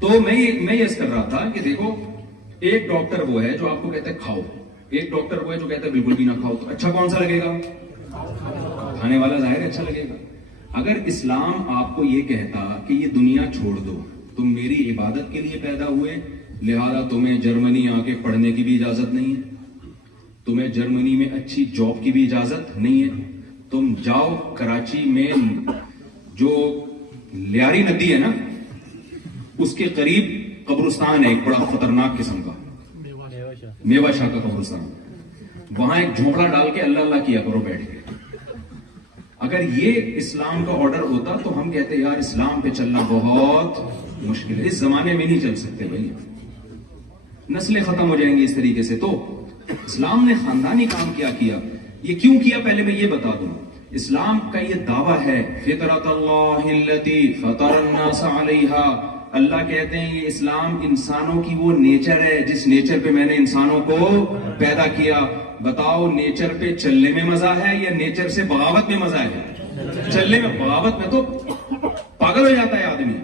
تو میں یہ کر رہا تھا کہ دیکھو ایک ڈاکٹر وہ ہے جو آپ کو کہتا ہے کھاؤ، ایک ڈاکٹر وہ ہے جو کہتا ہے بالکل بھی نہ کھاؤ. تو اچھا کون سا لگے گا؟ کھانے والا ظاہر اچھا لگے گا. اگر اسلام آپ کو یہ کہتا کہ یہ دنیا چھوڑ دو, تم میری عبادت کے لیے پیدا ہوئے, لہذا تمہیں جرمنی آ کے پڑھنے کی بھی اجازت نہیں ہے, تمہیں جرمنی میں اچھی جاب کی بھی اجازت نہیں ہے, تم جاؤ کراچی میں جو لیاری ندی ہے نا اس کے قریب قبرستان ہے ایک بڑا خطرناک قسم کا, میوا شاہ کا قبرستان, وہاں ایک جھونپڑا ڈال کے اللہ اللہ کیا کرو بیٹھ کے. اگر یہ اسلام کا آرڈر ہوتا تو ہم کہتے یار اسلام پہ چلنا بہت مشکل ہے, اس زمانے میں نہیں چل سکتے بھائی, نسلیں ختم ہو جائیں گی اس طریقے سے. تو اسلام نے خاندانی کام کیا, یہ کیوں کیا پہلے میں یہ بتا دوں. اسلام کا یہ دعویٰ ہے فطرت اللہ التی فطر الناس علیہا, اللہ کہتے ہیں یہ اسلام انسانوں کی وہ نیچر ہے جس نیچر پہ میں نے انسانوں کو پیدا کیا. بتاؤ نیچر پہ چلنے میں مزہ ہے یا نیچر سے بغاوت میں مزہ ہے؟ چلنے میں, بغاوت میں تو پاگل ہو جاتا ہے آدمی.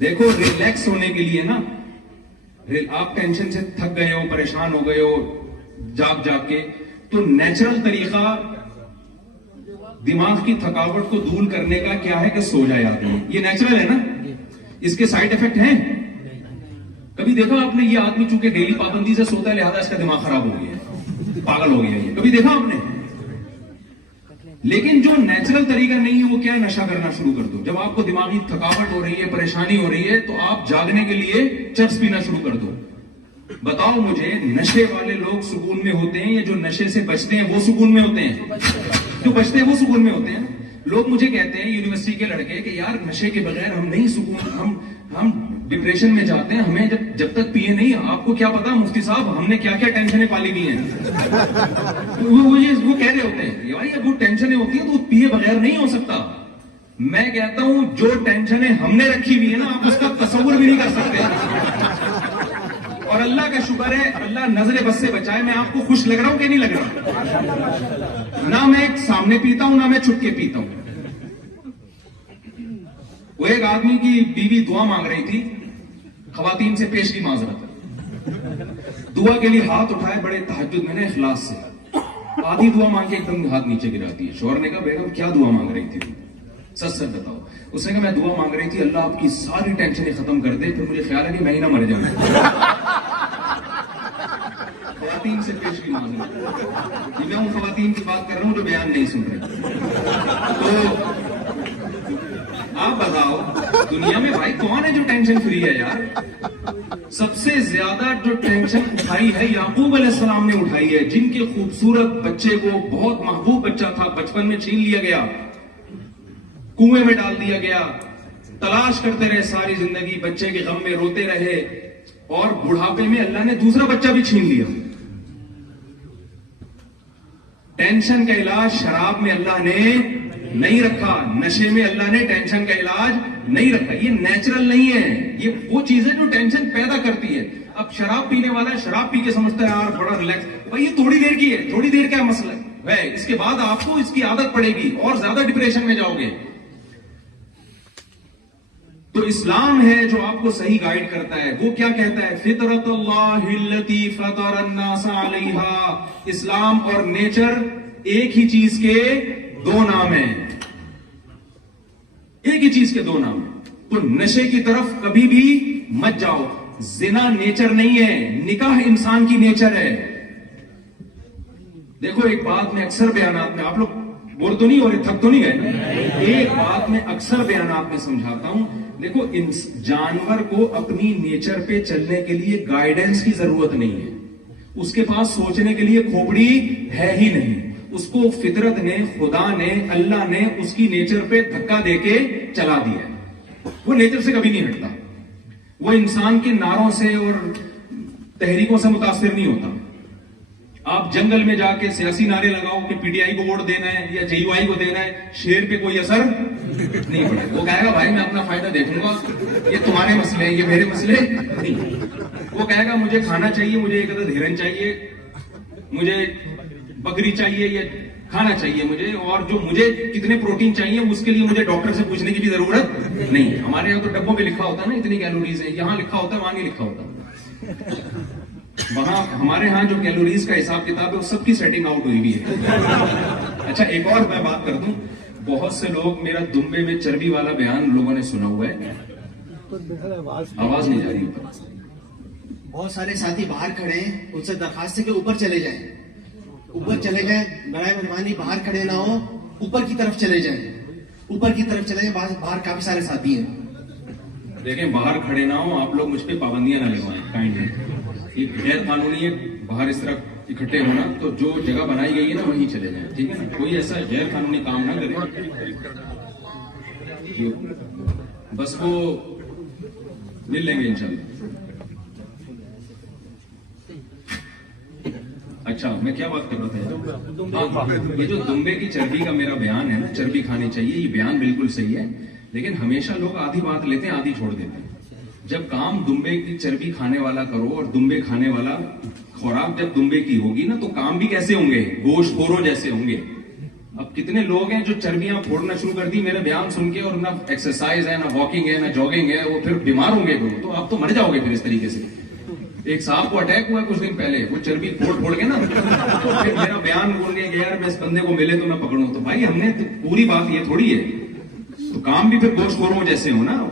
دیکھو ریلیکس ہونے کے لیے نا, آپ ٹینشن سے تھک گئے ہو, پریشان ہو گئے ہو جاگ جاگ کے, تو نیچرل طریقہ دماغ کی تھکاوٹ کو دور کرنے کا کیا ہے کہ سو جائے آدمی. یہ نیچرل ہے نا, اس کے سائیڈ ایفیکٹ ہیں. کبھی دیکھا آپ نے یہ آدمی چونکہ ڈیلی پابندی سے سوتا ہے لہذا اس کا دماغ خراب ہو گیا ہے, پاگل ہو گیا ہے, کبھی دیکھا آپ نے؟ لیکن جو نیچرل طریقہ نہیں ہے وہ کیا ہے, نشہ کرنا شروع کر دو. جب آپ کو دماغی تھکاوٹ ہو رہی ہے, پریشانی ہو رہی ہے, تو آپ جاگنے کے لیے چرس پینا شروع کر دو. بتاؤ مجھے نشے والے لوگ سکون میں ہوتے ہیں یا جو نشے سے بچتے ہیں وہ سکون میں ہوتے ہیں؟ جو بچتے ہیں وہ سکون میں ہوتے ہیں. لوگ مجھے کہتے ہیں یونیورسٹی کے لڑکے کہ یار نشے کے بغیر ہم نہیں سکون, ہم ڈپریشن میں جاتے ہیں, ہمیں جب تک پیے نہیں. آپ کو کیا پتا مفتی صاحب ہم نے کیا کیا ٹینشنیں پالی ہوئی ہیں. وہ کہہ رہے ہوتے ہیں بھائی اب وہ ٹینشنیں ہوتی ہیں تو پیے بغیر نہیں ہو سکتا. میں کہتا ہوں جو ٹینشنیں ہم نے رکھی ہوئی ہے نا آپ اس کا تصور بھی نہیں کر سکتے. اور اللہ کا شکر ہے اللہ نظر بس سے بچائے. میں آپ کو خوش لگ رہا ہوں کہ نہیں لگ رہا؟ نہ میں سامنے پیتا ہوں نہ میں چھپ کے پیتا ہوں. وہ ایک آدمی کی بیوی دعا مانگ رہی تھی, خواتین سے پیش کی معذرت, دعا کے لیے ہاتھ اٹھائے بڑے تہجد میں نے اخلاص سے, آدھی دعا مانگ کے ایک دم ہاتھ نیچے گرا دی. شوہر نے کہا بیگم کیا دعا مانگ رہی تھی؟ سچ سچ بتاؤ. اس نے کہا میں دعا مانگ رہی تھی اللہ آپ کی ساری ٹینشنیں ختم کر دے, پھر مجھے خیال ہے کہ میں ہی نہ مر جاؤں. خواتین سے پیش کی معذرت, میں ان خواتین کی بات کر رہا ہوں جو بیان نہیں سن رہے. تو آپ بتاؤ دنیا میں بھائی کون ہے جو ٹینشن فری ہے یار؟ سب سے زیادہ جو ٹینشن اٹھائی ہے یعقوب علیہ السلام نے اٹھائی ہے, جن کے خوبصورت بچے کو, بہت محبوب بچہ تھا, بچپن میں چھین لیا گیا, کنویں میں ڈال دیا گیا, تلاش کرتے رہے ساری زندگی, بچے کے غم میں روتے رہے, اور بڑھاپے میں اللہ نے دوسرا بچہ بھی چھین لیا. ٹینشن کا علاج شراب میں اللہ نے نہیں رکھا, نشے میں اللہ نے ٹینشن کا علاج نہیں رکھا. یہ نیچرل نہیں ہے, یہ وہ چیز ہے جو ٹینشن پیدا کرتی ہے. اب شراب پینے والا شراب پی کے سمجھتا ہے یار بڑا ریلیکس, بھائی یہ تھوڑی دیر کی ہے, تھوڑی دیر کا مسئلہ ہے, اس کے بعد آپ کو اس کی عادت پڑے گی اور زیادہ ڈپریشن میں جاؤ گے. تو اسلام ہے جو آپ کو صحیح گائیڈ کرتا ہے. وہ کیا کہتا ہے؟ فطرت اللہ التی فطر الناس علیہا. اسلام اور نیچر ایک ہی چیز کے دو نام ہیں, ایک ہی چیز کے دو نام ہیں. تو نشے کی طرف کبھی بھی مت جاؤ. زنا نیچر نہیں ہے, نکاح انسان کی نیچر ہے. دیکھو ایک بات میں اکثر بیانات میں, آپ لوگ بور تو نہیں ہو رہے, تھک تو نہیں گئے, ایک بات میں اکثر بیانات میں سمجھاتا ہوں. دیکھو جانور کو اپنی نیچر پہ چلنے کے لیے گائیڈنس کی ضرورت نہیں ہے, اس کے پاس سوچنے کے لیے کھوپڑی ہے ہی نہیں. اس کو فطرت نے, خدا نے, اللہ نے اس کی نیچر پہ دھکا دے کے چلا دیا ہے. وہ نیچر سے کبھی نہیں ہٹتا. وہ انسان کے نعروں سے اور تحریکوں سے متاثر نہیں ہوتا. آپ جنگل میں جا کے سیاسی نعرے لگاؤ کہ پی ٹی آئی کو ووٹ دینا ہے یا جے یو آئی کو دینا ہے, شیر پہ کوئی اثر نہیں پڑے. وہ کہے گا بھائی میں اپنا فائدہ دیکھوں گا, یہ تمہارے مسئلے ہیں, یہ میرے مسئلے نہیں. وہ کہے گا مجھے کھانا چاہیے, مجھے ایک عدد ہرن چاہیے, مجھے بکری چاہیے, یہ کھانا چاہیے مجھے, اور جو مجھے کتنے پروٹین چاہیے اس کے لیے مجھے ڈاکٹر سے پوچھنے کی بھی ضرورت نہیں. ہمارے یہاں تو ڈبوں پہ لکھا ہوتا ہے نا اتنی کیلوریز ہیں, یہاں لکھا ہوتا ہے وہاں نہیں لکھا ہوتا. وہاں ہمارے ہاں جو کیلوریز کا حساب کتاب ہے وہ سب کی سیٹنگ آؤٹ ہوئی بھی ہے. اچھا ایک اور میں بات کر دوں, بہت سے لوگ میرا دمبے میں چربی والا بیان لوگوں نے سنا ہوا ہے, آواز نہیں جا رہی اوپر. بہت سارے ساتھی باہر کھڑے ہیں, ان سے درخواست ہے کہ اوپر چلے جائیں, اوپر چلے جائیں, برائے مہربانی باہر کھڑے نہ ہو, اوپر کی طرف چلے جائیں, اوپر کی طرف چلے جائیں, باہر کافی سارے ساتھی ہیں. دیکھیں باہر کھڑے نہ ہو, آپ لوگ مجھ پہ پابندیاں نہ لگوائیں کائنڈلی. یہ غیر قانونی ہے باہر اس طرح اکٹھے ہونا, تو جو جگہ بنائی گئی ہے نا وہیں چلے جائیں, ٹھیک ہے نا. کوئی ایسا غیر قانونی کام نہ کرے, بس وہ مل لیں گے انشاءاللہ. اچھا میں کیا بات کر رہا تھا, یہ جو دمبے کی چربی کا میرا بیان ہے نا, چربی کھانی چاہیے, یہ بیان بالکل صحیح ہے, لیکن ہمیشہ لوگ آدھی بات لیتے ہیں آدھی چھوڑ دیتے ہیں. جب کام دمبے کی چربی کھانے والا کرو اور دمبے کھانے والا خوراک جب دمبے کی ہوگی نا, تو کام بھی کیسے ہوں گے, گوشت خوروں جیسے ہوں گے. اب کتنے لوگ ہیں جو چربیاں پھوڑنا شروع کر دی میرے بیان سن کے, اور نہ ایکسرسائز ہے, نہ واکنگ ہے, نہ جاگنگ ہے, وہ پھر بیمار ہوں گے, تو آپ تو مر جاؤ گے پھر اس طریقے سے. ایک صاحب کو اٹیک ہوا کچھ دن پہلے, وہ چربی پھوڑ کے نا, تو پھر میرا بیان بول گیا کہ یار میں اس بندے کو ملے تو میں پکڑوں. تو بھائی ہم نے پوری بات یہ تھوڑی ہے, تو کام بھی پھر گوشت خوروں جیسے ہو نا.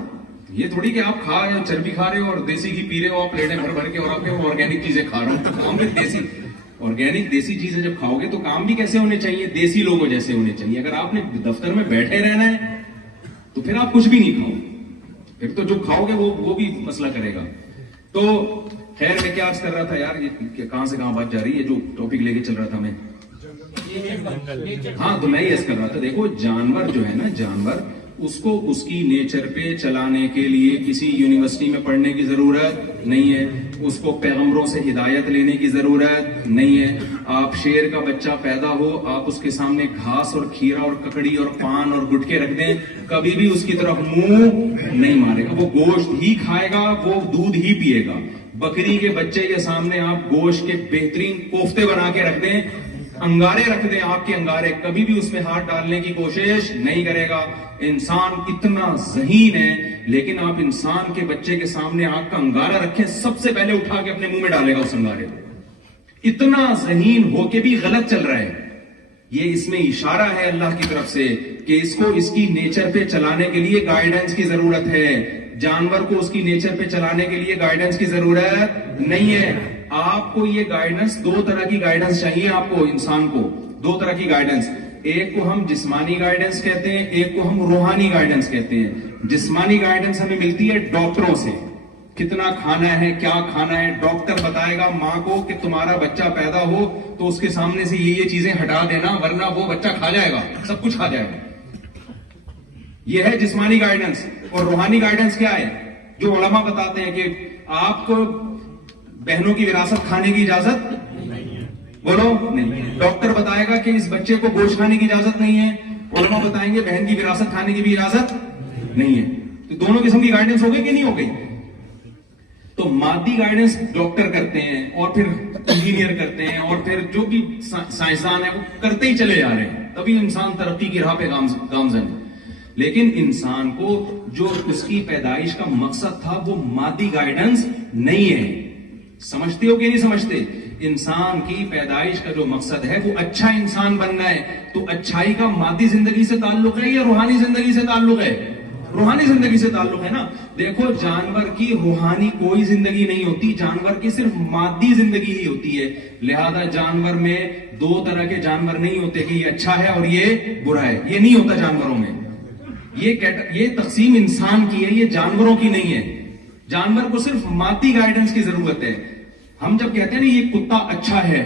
یہ تھوڑی کہ آپ کھا رہے ہو, چربی کھا رہے ہو اور دیسی گھی پی رہے ہو, آپ پلیٹیں بھر کے, اور آپ آرگینک چیزیں کھا رہے ہو. تو کام بھی آرگینک دیسی چیزیں جب کھاؤ گے تو کام بھی کیسے ہونے چاہیے, دیسی لوگوں جیسے ہونے چاہیے. اگر آپ نے دفتر میں بیٹھے رہنا ہے تو پھر آپ کچھ بھی نہیں کھاؤ, پھر تو جو کھاؤ گے وہ بھی مسئلہ کرے گا. تو خیر میں کیا عرض کر رہا تھا یار, یہ کہاں سے کہاں بات جا رہی ہے, جو ٹاپک لے کے چل رہا تھا میں. ہاں تو میں یہ عرض کر رہا تھا, دیکھو جانور جو ہے نا, جانور اس کو اس کی نیچر پہ چلانے کے لیے کسی یونیورسٹی میں پڑھنے کی ضرورت نہیں ہے, اس کو پیغمبروں سے ہدایت لینے کی ضرورت نہیں ہے. آپ شیر کا بچہ پیدا ہو, آپ اس کے سامنے گھاس اور کھیرا اور ککڑی اور پان اور گٹکے رکھ دیں, کبھی بھی اس کی طرف منہ نہیں مارے گا. وہ گوشت ہی کھائے گا, وہ دودھ ہی پیے گا. بکری کے بچے کے سامنے آپ گوشت کے بہترین کوفتے بنا کے رکھ دیں, انگارے رکھ دیں, آپ کے انگارے, کبھی بھی اس میں ہاتھ ڈالنے کی کوشش نہیں کرے گا. انسان اتنا ذہین ہے, لیکن آپ انسان کے بچے کے سامنے آگ کا انگارہ رکھیں, سب سے پہلے اٹھا کے اپنے منہ میں ڈالے گا اس انگارے کو. اتنا ذہین ہو کے بھی غلط چل رہا ہے. یہ اس میں اشارہ ہے اللہ کی طرف سے کہ اس کو اس کی نیچر پہ چلانے کے لیے گائیڈنس کی ضرورت ہے. جانور کو اس کی نیچر پہ چلانے کے لیے گائیڈنس کی ضرورت نہیں ہے. آپ کو یہ گائیڈنس, دو طرح کی گائیڈنس چاہیے آپ کو, انسان کو دو طرح کی گائیڈنس. ایک کو ہم جسمانی گائیڈنس کہتے ہیں, ایک کو ہم روحانی گائیڈنس کہتے ہیں. جسمانی گائیڈنس ہمیں ملتی ہے ڈاکٹروں سے, کتنا کھانا ہے, کیا کھانا ہے. ڈاکٹر بتائے گا ماں کو کہ تمہارا بچہ پیدا ہو تو اس کے سامنے سے یہ چیزیں ہٹا دینا, ورنہ وہ بچہ کھا جائے گا, سب کچھ کھا جائے گا. یہ ہے جسمانی گائیڈنس. اور روحانی گائیڈنس کیا ہے, جو علماء بتاتے ہیں کہ آپ کو بہنوں کی وراثت کھانے کی اجازت بولو نہیں. ڈاکٹر بتائے گا کہ اس بچے کو گوشت کھانے کی اجازت نہیں ہے, علماء بتائیں گے بہن کی وراثت کھانے کی بھی اجازت نہیں ہے. تو دونوں قسم کی گائیڈنس ہو گئی کہ نہیں ہو گئی. تو مادی گائیڈنس ڈاکٹر کرتے ہیں, اور پھر انجینئر کرتے ہیں, اور پھر جو بھی سائنسدان ہیں وہ کرتے ہی چلے جا رہے ہیں, تبھی انسان ترقی کی راہ پہ گامزن ہے. لیکن انسان کو جو اس کی پیدائش کا مقصد تھا وہ مادی گائیڈنس نہیں ہے. سمجھتے ہو کہ نہیں سمجھتے؟ انسان کی پیدائش کا جو مقصد ہے وہ اچھا انسان بننا ہے. تو اچھائی کا مادی زندگی سے تعلق ہے یا روحانی زندگی سے تعلق ہے؟ روحانی زندگی سے تعلق ہے نا. دیکھو جانور کی روحانی کوئی زندگی نہیں ہوتی, جانور کی صرف مادی زندگی ہی ہوتی ہے. لہذا جانور میں دو طرح کے جانور نہیں ہوتے کہ یہ اچھا ہے اور یہ برا ہے, یہ نہیں ہوتا جانوروں میں. یہ تقسیم انسان کی ہے, یہ جانوروں کی نہیں ہے. جانور کو صرف مادی گائیڈنس کی ضرورت ہے. ہم جب کہتے ہیں نا یہ کتا اچھا ہے,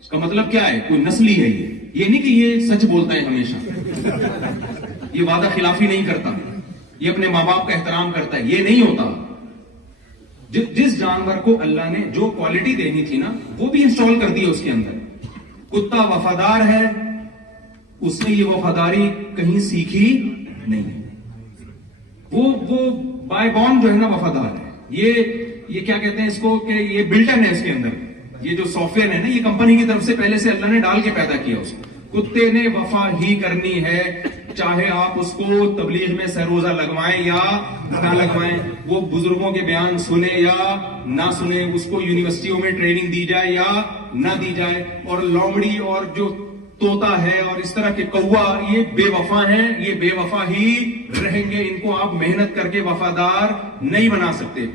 اس کا مطلب کیا ہے؟ کوئی نسلی ہے. یہ نہیں کہ یہ سچ بولتا ہے ہمیشہ, یہ وعدہ خلافی نہیں کرتا, یہ اپنے ماں باپ کا احترام کرتا ہے, یہ نہیں ہوتا. جس جانور کو اللہ نے جو کوالٹی دینی تھی نا وہ بھی انسٹال کر دی ہے اس کے اندر. کتا وفادار ہے, اس نے یہ وفاداری کہیں سیکھی نہیں. وہ بائی بورن جو ہے نا وفادار ہے. یہ کیا کہتے ہیں اس کو کہ یہ بلٹن ہے اس کے اندر. یہ جو سافٹ ویئر ہے نا یہ کمپنی کی طرف سے پہلے سے اللہ نے ڈال کے پیدا کیا اس کو. کتے نے وفا ہی کرنی ہے, چاہے آپ اس کو تبلیغ میں سروزہ لگوائیں یا نہ لگوائیں, وہ بزرگوں کے بیان سنے یا نہ سنے, اس کو یونیورسٹیوں میں ٹریننگ دی جائے یا نہ دی جائے, اور لومڑی اور جو طوطا ہے اور اس طرح کے کوا، یہ بے وفا ہیں، یہ بے وفا ہی رہیں گے. ان کو آپ محنت کر کے وفادار نہیں بنا سکتے.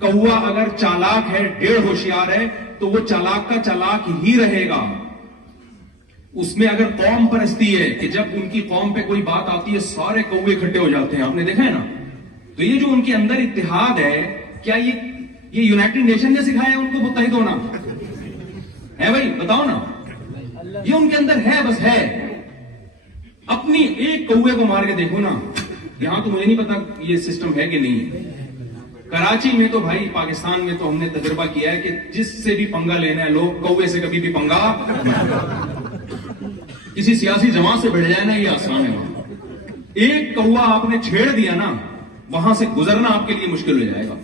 کوا اگر چالاک ہے، ڈیڑھ ہوشیار ہے، تو وہ چالاک کا چالاک ہی رہے گا. اس میں اگر قوم پرستی ہے کہ جب ان کی قوم پہ کوئی بات آتی ہے سارے کوے اکٹھے ہو جاتے ہیں، آپ نے دیکھا ہے نا. تو یہ جو ان کے اندر اتحاد ہے، کیا یہ یونائٹڈ نیشن نے سکھایا ان کو متحد ہونا ہے؟ بھائی بتاؤ نا. یہ ان کے اندر ہے، بس ہے. اپنی ایک کوے کو مار کے دیکھو نا. یہاں تو مجھے نہیں پتا یہ سسٹم ہے کہ نہیں ہے. کراچی میں تو بھائی، پاکستان میں تو ہم نے تجربہ کیا ہے کہ جس سے بھی پنگا لینا ہے لوگ، کوے سے کبھی بھی پنگا. کسی سیاسی جماعت سے بڑھ جائے نا، یہ آسان ہے. وہاں ایک کوا آپ نے چھیڑ دیا نا، وہاں سے گزرنا آپ کے لیے مشکل ہو جائے گا.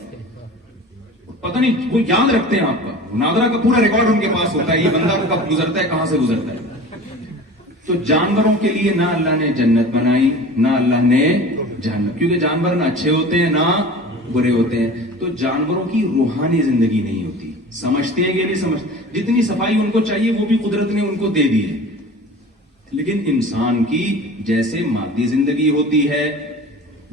پتہ نہیں وہ یاد رکھتے ہیں آپ کا. نادرا کا پورا ریکارڈ ان کے پاس ہوتا ہے، یہ بندہ کب گزرتا ہے، کہاں سے گزرتا ہے. تو جانوروں کے لیے نہ اللہ نے جنت بنائی، نہ اللہ نے جہنم، کیونکہ جانور نہ اچھے ہوتے ہیں نہ برے ہوتے ہیں. تو جانوروں کی روحانی زندگی نہیں ہوتی. سمجھتے ہیں کہ نہیں سمجھتے؟ جتنی صفائی ان کو چاہیے وہ بھی قدرت نے ان کو دے دی ہے. لیکن انسان کی جیسے مادی زندگی ہوتی ہے،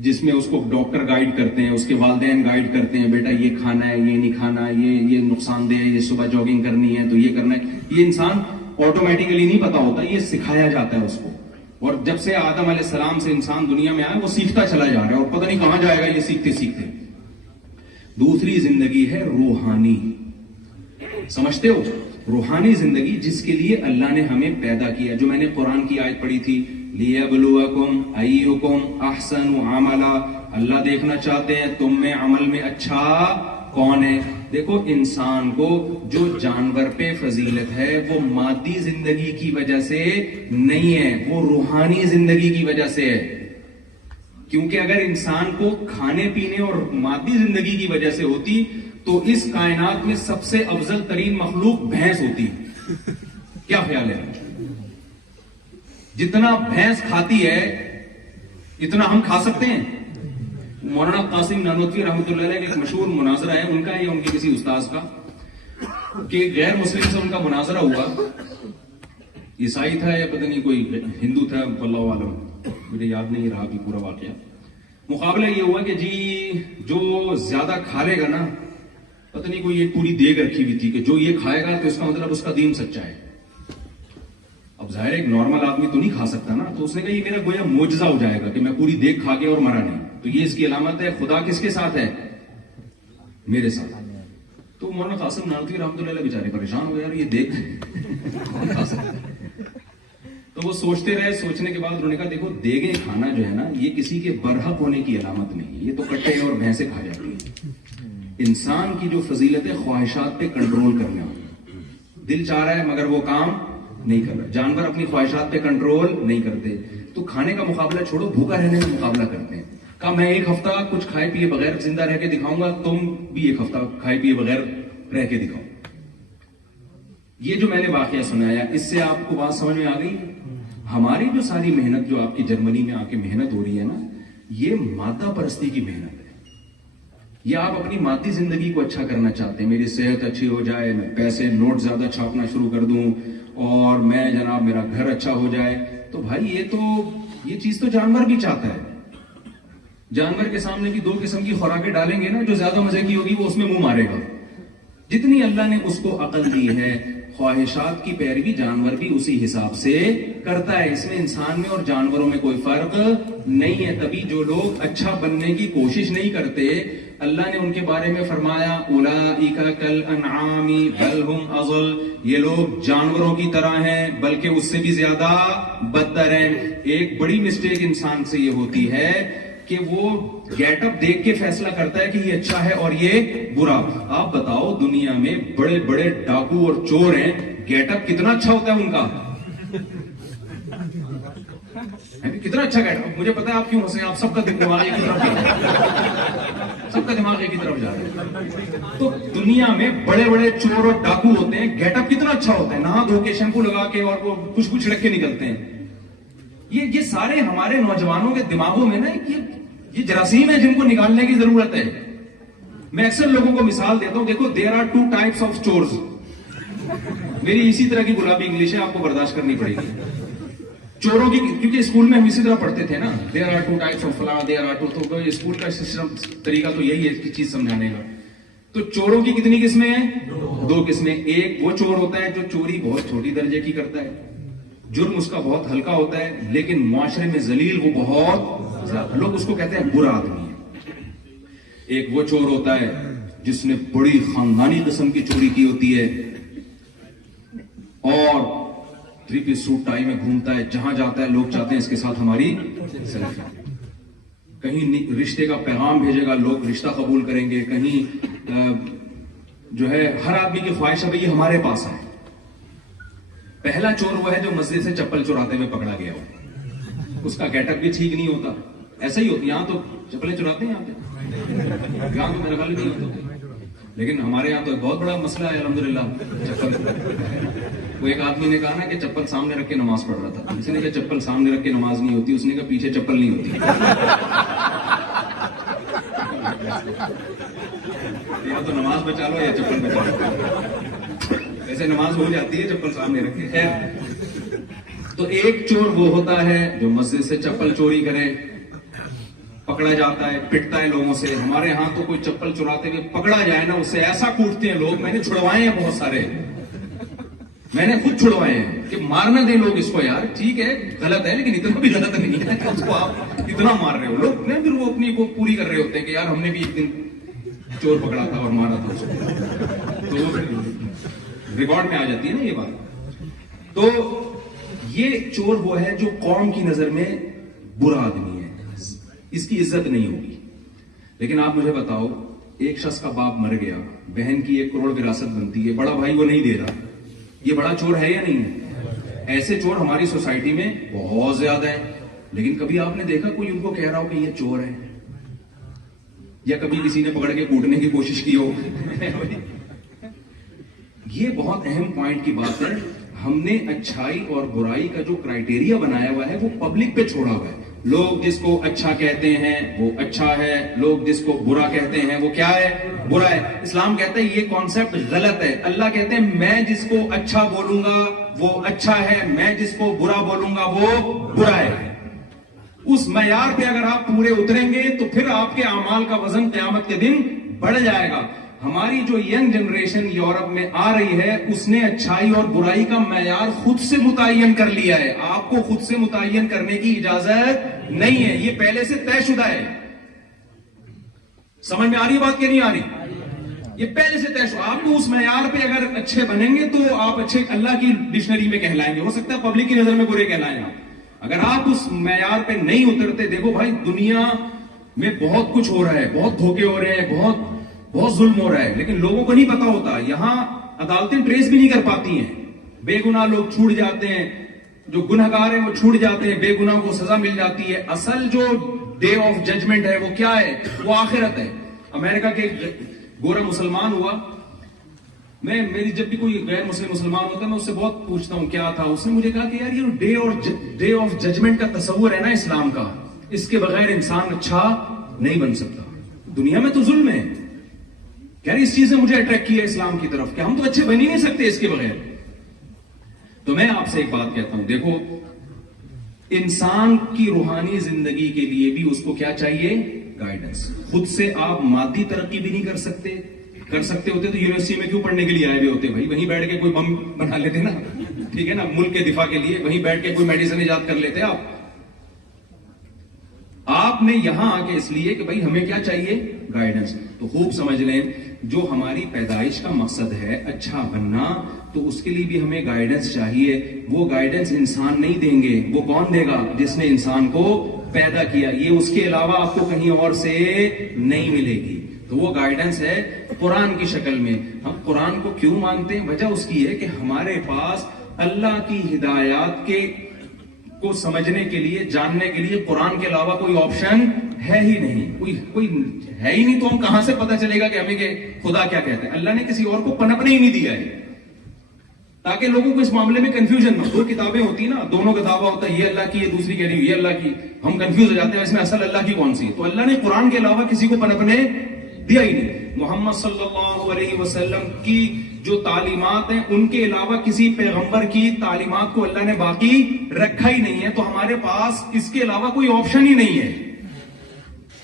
جس میں اس کو ڈاکٹر گائیڈ کرتے ہیں، اس کے والدین گائیڈ کرتے ہیں، بیٹا یہ کھانا ہے، یہ نہیں کھانا، یہ نقصان دہ ہے، یہ صبح جاگنگ کرنی ہے تو یہ کرنا ہے. یہ انسان آٹومیٹیکلی نہیں پتا ہوتا، یہ سکھایا جاتا ہے اس کو. اور جب سے آدم علیہ السلام سے انسان دنیا میں آیا، وہ سیکھتا چلا جا رہا ہے اور پتہ نہیں کہاں جائے گا یہ سیکھتے سیکھتے. دوسری زندگی ہے روحانی. سمجھتے ہو؟ روحانی زندگی جس کے لیے اللہ نے ہمیں پیدا کیا، جو میں نے قرآن کی آیت پڑھی تھی، لِيَبْلُوَكُمْ أَيُّكُمْ أَحْسَنُ عَمَلًا. اللہ دیکھنا چاہتے ہیں تم میں عمل میں اچھا کون ہے. دیکھو، انسان کو جو جانور پہ فضیلت ہے وہ مادی زندگی کی وجہ سے نہیں ہے، وہ روحانی زندگی کی وجہ سے ہے. کیونکہ اگر انسان کو کھانے پینے اور مادی زندگی کی وجہ سے ہوتی تو اس کائنات میں سب سے افضل ترین مخلوق بھینس ہوتی. کیا خیال ہے؟ جتنا بھینس کھاتی ہے اتنا ہم کھا سکتے ہیں. مولانا قاسم نانوتوی رحمۃ اللہ علیہ کا ایک مشہور مناظرہ ہے، ان کا یا ان کے کسی استاذ کا، کہ غیر مسلم سے ان کا مناظرہ ہوا. عیسائی تھا یا پتہ نہیں کوئی ہندو تھا، واللہ عالم، مجھے یاد نہیں رہا بھی پورا واقعہ. مقابلہ یہ ہوا کہ جی جو زیادہ کھا لے گا نا، پتہ نہیں کوئی ایک پوری دیگ رکھی ہوئی تھی کہ جو یہ کھائے گا تو اس کا مطلب اس کا دین سچا ہے. اب ظاہر ایک نارمل آدمی تو نہیں کھا سکتا نا، تو اس نے کہا یہ میرا گویا معجزہ ہو جائے گا کہ میں پوری دیگ کھا گیا اور مرا نہیں. تو یہ اس کی علامت ہے خدا کس کے ساتھ ہے؟ میرے ساتھ. تو مولانا قاسم نانوتوی رحمۃ اللہ علیہ بیچارے پریشان ہو گئے، یار یہ دیکھ کون کھا سکتا ہے. تو وہ سوچتے رہے، سوچنے کے بعد انہوں نے کہا دیکھو، دیگیں کھانا جو ہے نا، یہ کسی کے برحق ہونے کی علامت نہیں، یہ تو کٹے اور بھینسیں کھا جاتی ہیں. انسان کی جو فضیلت ہے خواہشات پہ کنٹرول کرنا. دل چاہ رہا ہے مگر وہ کام نہیں کر رہا. جانور اپنی خواہشات پہ کنٹرول نہیں کرتے. تو کھانے کا مقابلہ چھوڑو، بھوکا رہنے کا مقابلہ کرتے ہیں. کہا میں ایک ہفتہ کچھ کھائے پیے بغیر زندہ رہ کے دکھاؤں گا، تم بھی ایک ہفتہ کھائے پیے بغیر رہ کے دکھاؤ. یہ جو میں نے واقعہ سنایا، اس سے آپ کو بات سمجھ میں آ گئی؟ ہماری جو ساری محنت، جو آپ کی جرمنی میں آ کے محنت ہو رہی ہے نا، یہ مادہ پرستی کی محنت ہے. یا آپ اپنی مادی زندگی کو اچھا کرنا چاہتے ہیں، میری صحت اچھی ہو جائے، میں پیسے نوٹ زیادہ چھاپنا شروع کر دوں، اور میں جناب میرا گھر اچھا ہو جائے. تو بھائی یہ چیز تو جانور بھی چاہتا ہے. جانور کے سامنے بھی دو قسم کی خوراکیں ڈالیں گے نا، جو زیادہ مزے کی ہوگی وہ اس میں منہ مارے گا. جتنی اللہ نے اس کو عقل دی ہے، خواہشات کی پیروی جانور بھی اسی حساب سے کرتا ہے. اس میں انسان میں اور جانوروں میں کوئی فرق نہیں ہے. تبھی جو لوگ اچھا بننے کی کوشش نہیں کرتے، اللہ نے ان کے بارے میں فرمایا اولئک کالانعام بل هم اضل. یہ لوگ جانوروں کی طرح ہیں بلکہ اس سے بھی زیادہ بدتر ہیں. ایک بڑی مسٹیک انسان سے یہ ہوتی ہے کہ وہ گیٹ اپ دیکھ کے فیصلہ کرتا ہے کہ یہ اچھا ہے اور یہ برا. آپ بتاؤ، دنیا میں بڑے بڑے ڈاکو اور چور ہیں، گیٹ اپ کتنا اچھا ہوتا ہے ان کا؟ کتنا اچھا گیٹ اپ. مجھے پتا ہے آپ کیوں ہنسے، آپ سب کا دماغ ایک طرف جا رہا ہے، سب کا دماغ ایک ہی طرف جا رہا ہے. تو دنیا میں بڑے بڑے چور اور ڈاکو ہوتے ہیں، گیٹ اپ کتنا اچھا ہوتا ہے، نہا دھو کے شیمپو لگا کے اور وہ خوشبو چھڑک کے نکلتے ہیں. یہ سارے ہمارے نوجوانوں کے دماغوں میں نا یہ جراثیم ہے جن کو نکالنے کی ضرورت ہے. میں اکثر لوگوں کو مثال دیتا ہوں، دیکھو دیر آر 2 types of چورز. میری اسی طرح کی گلابی انگلش ہے, آپ کو برداشت کرنی پڑے گی. چوروں کی, کیونکہ اسکول میں ہم اسی طرح پڑھتے تھے نا, there are two types of فلاں, دیر آر ٹو, تو اسکول کا سسٹم طریقہ تو یہی ہے کہ چیز سمجھانے کا. تو چوروں کی کتنی قسمیں ہیں؟ 2 قسمیں. ایک وہ چور ہوتا ہے جو چوری بہت چھوٹی درجے کی کرتا ہے, جرم اس کا بہت ہلکا ہوتا ہے, لیکن معاشرے میں ذلیل وہ بہت زیادہ, لوگ اس کو کہتے ہیں برا آدمی ہے. ایک وہ چور ہوتا ہے جس نے بڑی خاندانی قسم کی چوری کی ہوتی ہے اور 3 پیس سوٹ ٹائی میں گھومتا ہے, جہاں جاتا ہے لوگ چاہتے ہیں اس کے ساتھ ہماری سیلفی. کہیں رشتے کا پیغام بھیجے گا, لوگ رشتہ قبول کریں گے. کہیں جو ہے ہر آدمی کی خواہش ہے بھئی یہ ہمارے پاس ہے. پہلا چور وہ ہے جو مسجد سے چپل چوراتے ہوئے پکڑا گیا ہو, اس کا گیٹ اپ بھی ٹھیک نہیں ہوتا. ایسا ہی ہوتا, یہاں تو چپلیں چراتے ہیں, یہاں تو میرا خیال نہیں ہوتا, لیکن ہمارے یہاں تو ایک بہت بڑا مسئلہ ہے الحمدللہ چپل. وہ ایک آدمی نے کہا نا کہ چپل سامنے رکھ کے نماز پڑھ رہا تھا, کسی نے کہا چپل سامنے رکھ کے نماز نہیں ہوتی, اس نے کہا پیچھے چپل نہیں ہوتی. یا تو نماز بچا لو یا چپل بچا لو, ایسے نماز ہو جاتی ہے چپل سامنے رکھ کے. خیر, تو ایک چور وہ ہوتا ہے جو مسجد سے چپل چوری کرے, پکڑا جاتا ہے, پٹتا ہے لوگوں سے. ہمارے ہاں تو کوئی چپل چراتے ہوئے پکڑا جائے نا, اسے ایسا کوٹتے ہیں لوگ, میں نے چھڑوائے ہیں بہت سارے, میں نے خود چھڑوائے ہیں کہ مارنا دیں لوگ اس کو. یار ٹھیک ہے غلط ہے, لیکن اتنا بھی غلط نہیں ہے کہ اس کو آپ اتنا مار رہے ہو. لوگ پھر وہ اپنی کو پوری کر رہے ہوتے ہیں کہ یار ہم نے بھی ایک دن چور پکڑا تھا اور مارا تھا اس کو, تو وہ ریکارڈ میں آ جاتی ہے نا یہ بات. تو یہ چور وہ ہے جو قوم کی نظر میں برا آدمی ہے, اس کی عزت نہیں ہوگی. لیکن آپ مجھے بتاؤ, ایک شخص کا باپ مر گیا, بہن کی 1 کروڑ وراثت بنتی ہے, بڑا بھائی وہ نہیں دے رہا, یہ بڑا چور ہے یا نہیں ہے؟ ایسے چور ہماری سوسائٹی میں بہت زیادہ ہیں. لیکن کبھی آپ نے دیکھا کوئی ان کو کہہ رہا ہو کہ یہ چور ہے, یا کبھی کسی نے پکڑ کے کوٹنے کی کوشش کی ہو؟ یہ بہت اہم پوائنٹ کی بات ہے. ہم نے اچھائی اور برائی کا جو کرائٹیریا بنایا ہوا ہے وہ پبلک پہ چھوڑا ہوا ہے. لوگ جس کو اچھا کہتے ہیں وہ اچھا ہے, لوگ جس کو برا کہتے ہیں وہ کیا ہے؟ برا ہے. اسلام کہتا ہے یہ کانسیپٹ غلط ہے. اللہ کہتے ہیں میں جس کو اچھا بولوں گا وہ اچھا ہے, میں جس کو برا بولوں گا وہ برا ہے. اس معیار پہ اگر آپ پورے اتریں گے تو پھر آپ کے اعمال کا وزن قیامت کے دن بڑھ جائے گا. ہماری جو ینگ جنریشن یورپ میں آ رہی ہے اس نے اچھائی اور برائی کا معیار خود سے متعین کر لیا ہے. آپ کو خود سے متعین کرنے کی اجازت نہیں ہے, یہ پہلے سے طے شدہ ہے. سمجھ میں آ رہی بات کہ نہیں آ رہی؟ یہ پہلے سے طے شدہ. آپ کو اس معیار پہ اگر اچھے بنیں گے تو آپ اچھے اللہ کی ڈکشنری میں کہلائیں گے. ہو سکتا ہے پبلک کی نظر میں برے کہلائیں آپ. اگر آپ اس معیار پہ نہیں اترتے, دیکھو بھائی دنیا میں بہت کچھ ہو رہا ہے, بہت دھوکے ہو رہے ہیں, بہت ظلم ہو رہا ہے, لیکن لوگوں کو نہیں پتا ہوتا. یہاں عدالتیں ٹریس بھی نہیں کر پاتی ہیں, بے گناہ لوگ چھوٹ جاتے ہیں, جو گنہگار ہیں وہ چھوٹ جاتے ہیں, بے گناہ کو سزا مل جاتی ہے. اصل جو ڈے آف ججمنٹ ہے وہ کیا ہے؟ وہ آخرت ہے. امریکہ کے گورا مسلمان ہوا, میری جب بھی کوئی غیر مسلم مسلمان ہوتا ہے میں اس سے بہت پوچھتا ہوں کیا تھا. اس نے مجھے کہا کہ یار یہ ڈے آف ججمنٹ کا تصور ہے نا اسلام کا, اس کے بغیر انسان اچھا نہیں بن سکتا. دنیا میں تو ظلم ہے یار, اس چیز نے مجھے اٹریکٹ کیا اسلام کی طرف کہ ہم تو اچھے بن ہی نہیں سکتے اس کے بغیر. تو میں آپ سے ایک بات کہتا ہوں, دیکھو انسان کی روحانی زندگی کے لیے بھی اس کو کیا چاہیے؟ گائیڈنس. خود سے آپ مادی ترقی بھی نہیں کر سکتے ہوتے تو یونیورسٹی میں کیوں پڑھنے کے لیے آئے ہوئے ہوتے بھائی؟ وہیں بیٹھ کے کوئی بم بنا لیتے نا, ٹھیک ہے نا, ملک کے دفاع کے لیے وہیں بیٹھ کے کوئی میڈیسن ایجاد کر لیتے. آپ نے یہاں آ کے اس لیے کہ بھائی ہمیں کیا چاہیے؟ گائیڈنس. تو خوب سمجھ لیں, جو ہماری پیدائش کا مقصد ہے اچھا بننا, تو اس کے لیے بھی ہمیں گائیڈنس چاہیے. وہ گائیڈنس انسان نہیں دیں گے, وہ کون دے گا؟ جس نے انسان کو پیدا کیا. یہ اس کے علاوہ آپ کو کہیں اور سے نہیں ملے گی. تو وہ گائیڈنس ہے قرآن کی شکل میں. ہم قرآن کو کیوں مانتے ہیں؟ وجہ اس کی ہے کہ ہمارے پاس اللہ کی ہدایات کو سمجھنے کے لیے, جاننے کے لیے قرآن کے علاوہ کوئی آپشن ہے ہی نہیں. کوئی ہے ہی نہیں, تو ہم کہاں سے پتا چلے گا کہ ہمیں کہ خدا کیا کہتا ہے؟ اللہ نے کسی اور کو پنپنے ہی نہیں دیا ہے تاکہ لوگوں کو اس معاملے میں کنفیوژن نہ. 2 کتابیں ہوتی نا, دونوں کتابیں ہوتا ہے, یہ اللہ کی, یہ دوسری کہہ رہی ہے یہ اللہ کی. ہم کنفیوز ہو جاتے ہیں اس میں اصل اللہ کی کون سی ہے. تو اللہ نے قرآن کے علاوہ کسی کو پنپنے دیا ہی نہیں. محمد صلی اللہ علیہ وسلم کی جو تعلیمات ہیں ان کے علاوہ کسی پیغمبر کی تعلیمات کو اللہ نے باقی رکھا ہی نہیں ہے, تو ہمارے پاس اس کے علاوہ کوئی آپشن ہی نہیں ہے.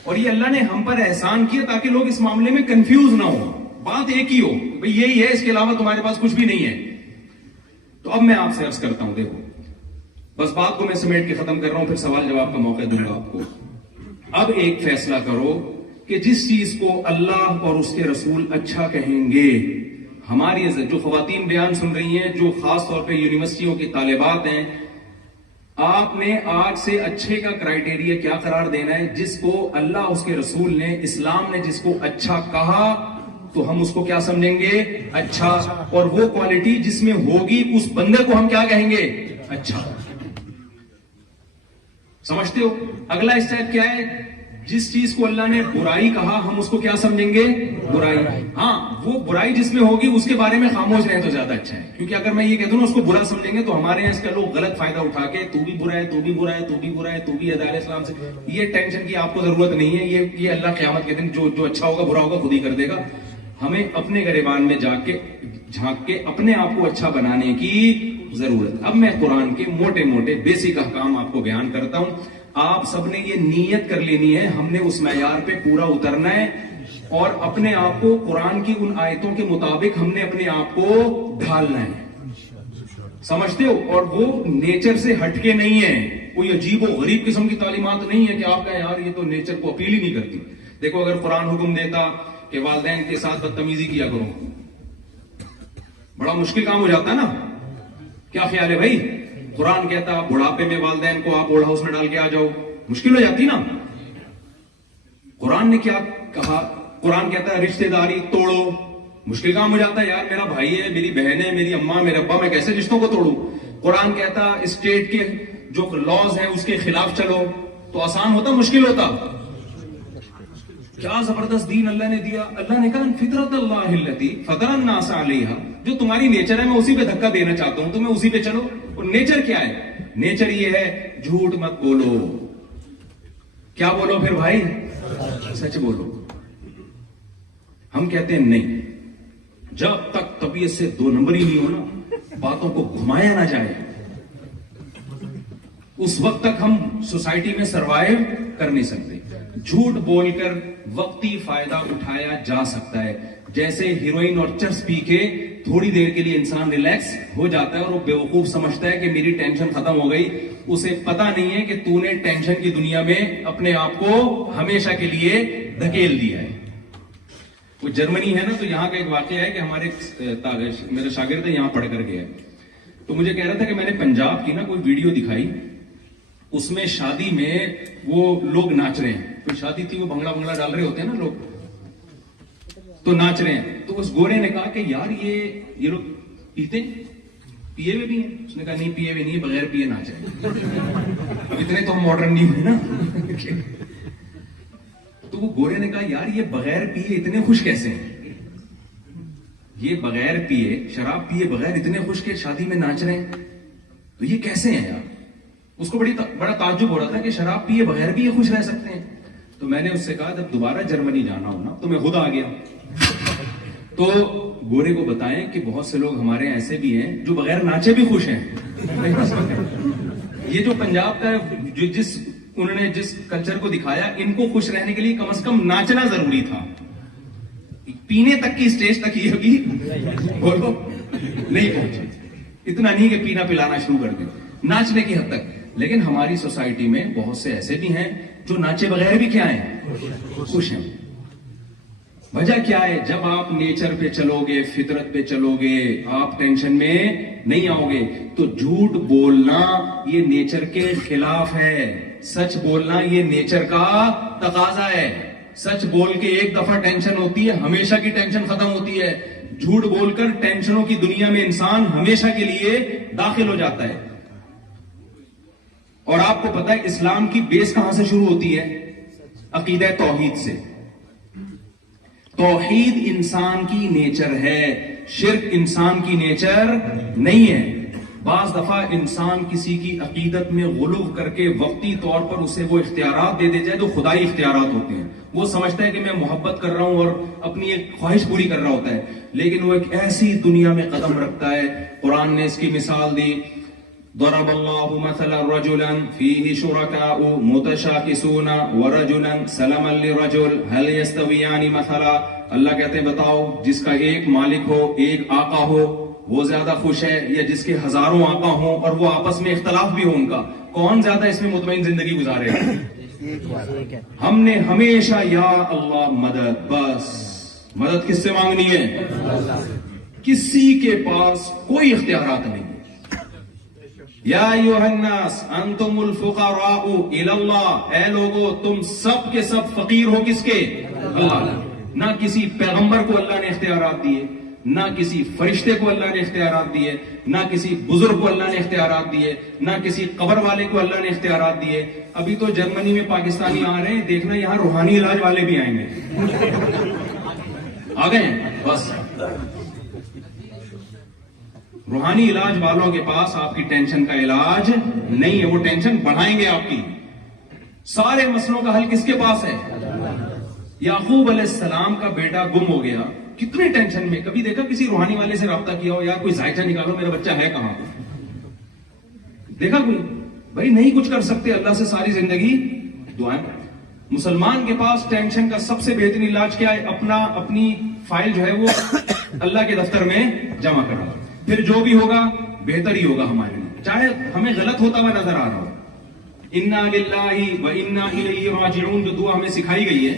اور یہ اللہ نے ہم پر احسان کیا تاکہ لوگ اس معاملے میں کنفیوز نہ ہو, بات ایک ہی ہو, بھئی یہی ہے, اس کے علاوہ تمہارے پاس کچھ بھی نہیں ہے. تو اب میں آپ سے عرض کرتا ہوں, دیکھو بس بات کو میں سمیٹ کے ختم کر رہا ہوں, پھر سوال جواب کا موقع دوں گا آپ کو. اب ایک فیصلہ کرو کہ جس چیز کو اللہ اور اس کے رسول اچھا کہیں گے, ہماری جو خواتین بیان سن رہی ہیں, جو خاص طور پہ یونیورسٹیوں کی طالبات ہیں, آپ نے آج سے اچھے کا کرائیٹیریا کیا قرار دینا ہے؟ جس کو اللہ اس کے رسول نے, اسلام نے جس کو اچھا کہا تو ہم اس کو کیا سمجھیں گے؟ اچھا. اور وہ کوالٹی جس میں ہوگی اس بندے کو ہم کیا کہیں گے؟ اچھا. سمجھتے ہو؟ اگلا اسٹیپ کیا ہے؟ جس چیز کو اللہ نے برائی کہا ہم اس کو کیا سمجھیں گے؟ برائی. ہاں, وہ برائی جس میں ہوگی اس کے بارے میں خاموش رہیں تو زیادہ اچھا ہے, کیونکہ اگر میں یہ کہہ دوں نا اس کو برا سمجھیں گے تو ہمارے یہاں اس کا لوگ غلط فائدہ اٹھا کے تو بھی برا ہے, تو بھی برا ہے, تو بھی برا ہے, تو بھی ادارے اسلام سے. یہ ٹینشن کی آپ کو ضرورت نہیں ہے, یہ اللہ قیامت کے دن جو اچھا ہوگا برا ہوگا خود ہی کر دے گا. ہمیں اپنے گریبان میں جا کے جھانک کے اپنے آپ کو اچھا بنانے کی ضرورت. اب میں قرآن کے موٹے موٹے بیسک احکام آپ کو بیان کرتا ہوں. آپ سب نے یہ نیت کر لینی ہے, ہم نے اس معیار پہ پورا اترنا ہے اور اپنے آپ کو قرآن کی ان آیتوں کے مطابق ہم نے اپنے آپ کو ڈھالنا ہے. سمجھتے ہو؟ اور وہ نیچر سے ہٹ کے نہیں ہے, کوئی عجیب و غریب قسم کی تعلیمات نہیں ہے کہ آپ کہیں یار یہ تو نیچر کو اپیل ہی نہیں کرتی. دیکھو اگر قرآن حکم دیتا کہ والدین کے ساتھ بدتمیزی کیا کرو, بڑا مشکل کام ہو جاتا نا. کیا خیال ہے بھائی؟ قرآن کہتا بڑھاپے میں والدین کو آپ اوڑھ ہاؤس میں ڈال کے آ جاؤ, مشکل ہو جاتی نا. قرآن نے کیا کہا؟ قرآن کہتا ہے رشتہ داری توڑو, مشکل کام ہو جاتا ہے, یار میرا بھائی ہے, میری بہن ہے, میری اماں, میرے ابا, میں کیسے رشتوں کو توڑوں؟ قرآن کہتا اسٹیٹ کے جو لاز ہیں اس کے خلاف چلو, تو آسان ہوتا مشکل ہوتا؟ کیا زبردست دین اللہ نے دیا. اللہ نے کہا فطرت اللہ التی فطر الناس علیہا, جو تمہاری نیچر ہے میں اسی پہ دھکا دینا چاہتا ہوں, تمہیں اسی پہ چلو. اور نیچر کیا ہے؟ نیچر یہ ہے جھوٹ مت بولو. کیا بولو پھر بھائی؟ سچ بولو. ہم کہتے ہیں نہیں, جب تک طبیعت سے دو نمبر ہی نہیں ہو نا, باتوں کو گھمایا نہ جائے, اس وقت تک ہم سوسائٹی میں سروائیو کر نہیں سکتے. جھوٹ بول کر وقتی فائدہ اٹھایا جا سکتا ہے. جیسے ہیروئن اور چرس پی کے تھوڑی دیر کے لیے انسان ریلیکس ہو جاتا ہے اور وہ بیوقوف سمجھتا ہے کہ میری ٹینشن ختم ہو گئی. اسے پتا نہیں ہے کہ تو نے ٹینشن کی دنیا میں اپنے آپ کو ہمیشہ کے لیے دھکیل دیا ہے. وہ جرمنی ہے نا, تو یہاں کا ایک واقعہ ہے کہ ہمارے میرے شاگرد یہاں پڑھ کر گیا, تو مجھے کہہ رہا تھا کہ میں نے پنجاب کی نا کوئی ویڈیو دکھائی, اس میں شادی میں وہ لوگ ناچ رہے ہیں. کوئی شادی تھی, وہ بنگلہ ڈال رہے ہوتے ہیں نا لوگ, تو ناچ رہے ہیں. تو اس گورے نے کہا کہ یار یہ لوگ پیتے پیے ہوئے بھی ہیں؟ اس نے کہا نہیں پیے ہوئے نہیں, بغیر پیے ناچ رہے ہیں. اب اتنے تو ہم ماڈرن نہیں ہوئے نا. تو وہ گورے نے کہا یار یہ بغیر پیے اتنے خوش کیسے ہیں؟ یہ بغیر پیے, شراب پیے بغیر اتنے خوش کہ شادی میں ناچ رہے ہیں, تو یہ کیسے ہیں یار؟ اس کو بڑا تعجب ہو رہا تھا کہ شراب پیے بغیر بھی یہ خوش رہ سکتے ہیں. تو میں نے اس سے کہا جب دوبارہ جرمنی جانا ہو نا تو میں خود آ گیا, تو گورے کو بتائیں کہ بہت سے لوگ ہمارے ایسے بھی ہیں جو بغیر ناچے بھی خوش ہیں. یہ جو پنجاب کا انہوں نے جس کلچر کو دکھایا, ان کو خوش رہنے کے لیے کم از کم ناچنا ضروری تھا. پینے تک کی اسٹیج تک یہ ابھی بولو نہیں پہنچے. اتنا نہیں کہ پینا پلانا شروع کر دیں, ناچنے کی حد تک. لیکن ہماری سوسائٹی میں بہت سے ایسے بھی ہیں جو ناچے بغیر بھی کیا ہیں, خوش ہیں. وجہ کیا ہے؟ جب آپ نیچر پہ چلو گے, فطرت پہ چلو گے, آپ ٹینشن میں نہیں آؤ گے. تو جھوٹ بولنا یہ نیچر کے خلاف ہے, سچ بولنا یہ نیچر کا تقاضا ہے. سچ بول کے ایک دفعہ ٹینشن ہوتی ہے, ہمیشہ کی ٹینشن ختم ہوتی ہے. جھوٹ بول کر ٹینشنوں کی دنیا میں انسان ہمیشہ کے لیے داخل ہو جاتا ہے. اور آپ کو پتا ہے اسلام کی بیس کہاں سے شروع ہوتی ہے؟ عقیدہ توحید سے. توحید انسان کی نیچر ہے, شرک انسان کی نیچر نہیں ہے. بعض دفعہ انسان کسی کی عقیدت میں غلو کر کے وقتی طور پر اسے وہ اختیارات دے جائے جو خدائی اختیارات ہوتے ہیں. وہ سمجھتا ہے کہ میں محبت کر رہا ہوں اور اپنی ایک خواہش پوری کر رہا ہوتا ہے, لیکن وہ ایک ایسی دنیا میں قدم رکھتا ہے. قرآن نے اس کی مثال دی, ضرب اللہ مثلا رجلا فیہ شرکاء متشاکسون ورجلا سلما لرجل هل یستویان مثلا. اللہ کہتے ہیں بتاؤ, جس کا ایک مالک ہو, ایک آقا ہو, وہ زیادہ خوش ہے یا جس کے ہزاروں آقا ہوں اور وہ آپس میں اختلاف بھی ہو ان کا, کون زیادہ اس میں مطمئن زندگی گزارے گا؟ ہم نے ہمیشہ یا اللہ مدد, بس مدد کس سے مانگنی ہے؟ کسی کے پاس کوئی اختیارات نہیں. یا ایھا الناس انتم الفقراء الی اللہ, اے لوگو تم سب کے سب فقیر ہو کس کے؟ اللہ. نہ کسی پیغمبر کو اللہ نے اختیارات دیے, نہ کسی فرشتے کو اللہ نے اختیارات دیے, نہ کسی بزرگ کو اللہ نے اختیارات دیے, نہ کسی قبر والے کو اللہ نے اختیارات دیے. ابھی تو جرمنی میں پاکستانی آ رہے ہیں, دیکھنا یہاں روحانی علاج والے بھی آئیں گے. آ گئے ہیں بس. روحانی علاج والوں کے پاس آپ کی ٹینشن کا علاج نہیں ہے, وہ ٹینشن بڑھائیں گے آپ کی. سارے مسئلوں کا حل کس کے پاس ہے؟ یعقوب علیہ السلام کا بیٹا گم ہو گیا, کتنے ٹینشن میں. کبھی دیکھا کسی روحانی والے سے رابطہ کیا ہو, یار کوئی ذائچہ نکالو, میرا بچہ ہے کہاں؟ دیکھا کوئی؟ بھائی نہیں کچھ کر سکتے, اللہ سے ساری زندگی دعائیں. مسلمان کے پاس ٹینشن کا سب سے بہترین علاج کیا ہے؟ اپنی فائل جو ہے وہ اللہ کے دفتر میں جمع کرنا, پھر جو بھی ہوگا بہتر ہی ہوگا ہمارے لیے, چاہے ہمیں غلط ہوتا ہوا نظر آ رہا ہو. انا للہ و انا الیہ راجعون جو دعا ہمیں سکھائی گئی ہے,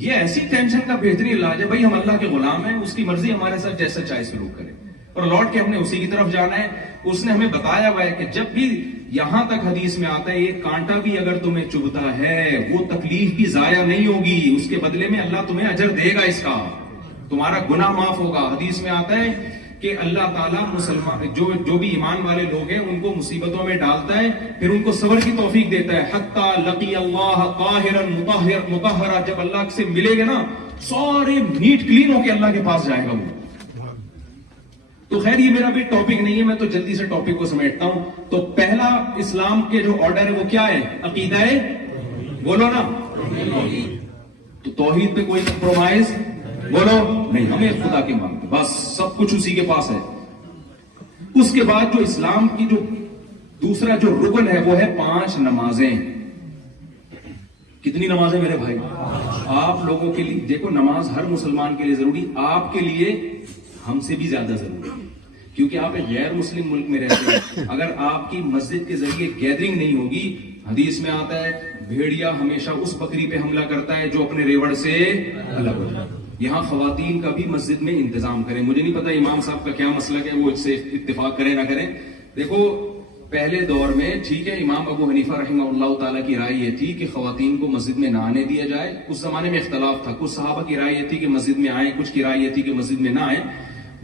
یہ ایسی ٹینشن کا بہترین علاج ہے. بھائی ہم اللہ کے غلام ہیں, اس کی مرضی ہمارے ساتھ جیسا چاہے سلوک کرے, اور لوٹ کے ہم نے اسی کی طرف جانا ہے. اس نے ہمیں بتایا ہوا ہے کہ جب بھی یہاں تک حدیث میں آتا ہے یہ کانٹا بھی اگر تمہیں چبھتا ہے وہ تکلیف بھی ضائع نہیں ہوگی, اس کے بدلے میں اللہ تمہیں اجر دے گا, اس کا تمہارا گناہ معاف ہوگا. حدیث میں آتا ہے کہ اللہ تعالیٰ مسلمان جو بھی ایمان والے لوگ ہیں ان کو مصیبتوں میں ڈالتا ہے, پھر ان کو صبر کی توفیق دیتا ہے. حتی لقی اللہ طاہرا مطہرا, جب اللہ سے ملے گا نا سارے نیٹ کلین ہو کے اللہ کے پاس جائے گا وہ. تو خیر یہ میرا بھی ٹاپک نہیں ہے, میں تو جلدی سے ٹاپک کو سمیٹتا ہوں. تو پہلا اسلام کے جو آرڈر ہے وہ کیا ہے؟ عقیدہ ہے, بولو نا. تو توحید پہ کوئی کمپرومائز بولو نہیں, ہمیں خدا کے مانگتے, بس سب کچھ اسی کے پاس ہے. اس کے بعد جو اسلام کی جو دوسرا جو رکن ہے وہ ہے 5 نمازیں. کتنی نمازیں میرے بھائی؟ آپ لوگوں کے لیے دیکھو, نماز ہر مسلمان کے لیے ضروری, آپ کے لیے ہم سے بھی زیادہ ضروری, کیونکہ آپ ایک غیر مسلم ملک میں رہتے ہیں. اگر آپ کی مسجد کے ذریعے گیدرنگ نہیں ہوگی, حدیث میں آتا ہے بھیڑیا ہمیشہ اس بکری پہ حملہ کرتا ہے جو اپنے ریوڑ سے الگ ہو جائے. یہاں خواتین کا بھی مسجد میں انتظام کریں. مجھے نہیں پتا امام صاحب کا کیا مسئلہ ہے, وہ اس سے اتفاق کریں نہ کریں. دیکھو پہلے دور میں ٹھیک ہے, امام ابو حنیفہ رحمہ اللہ تعالیٰ کی رائے یہ تھی کہ خواتین کو مسجد میں نہ آنے دیا جائے. اس زمانے میں اختلاف تھا, کچھ صحابہ کی رائے یہ تھی کہ مسجد میں آئیں, کچھ کی رائے یہ تھی کہ مسجد میں نہ آئیں.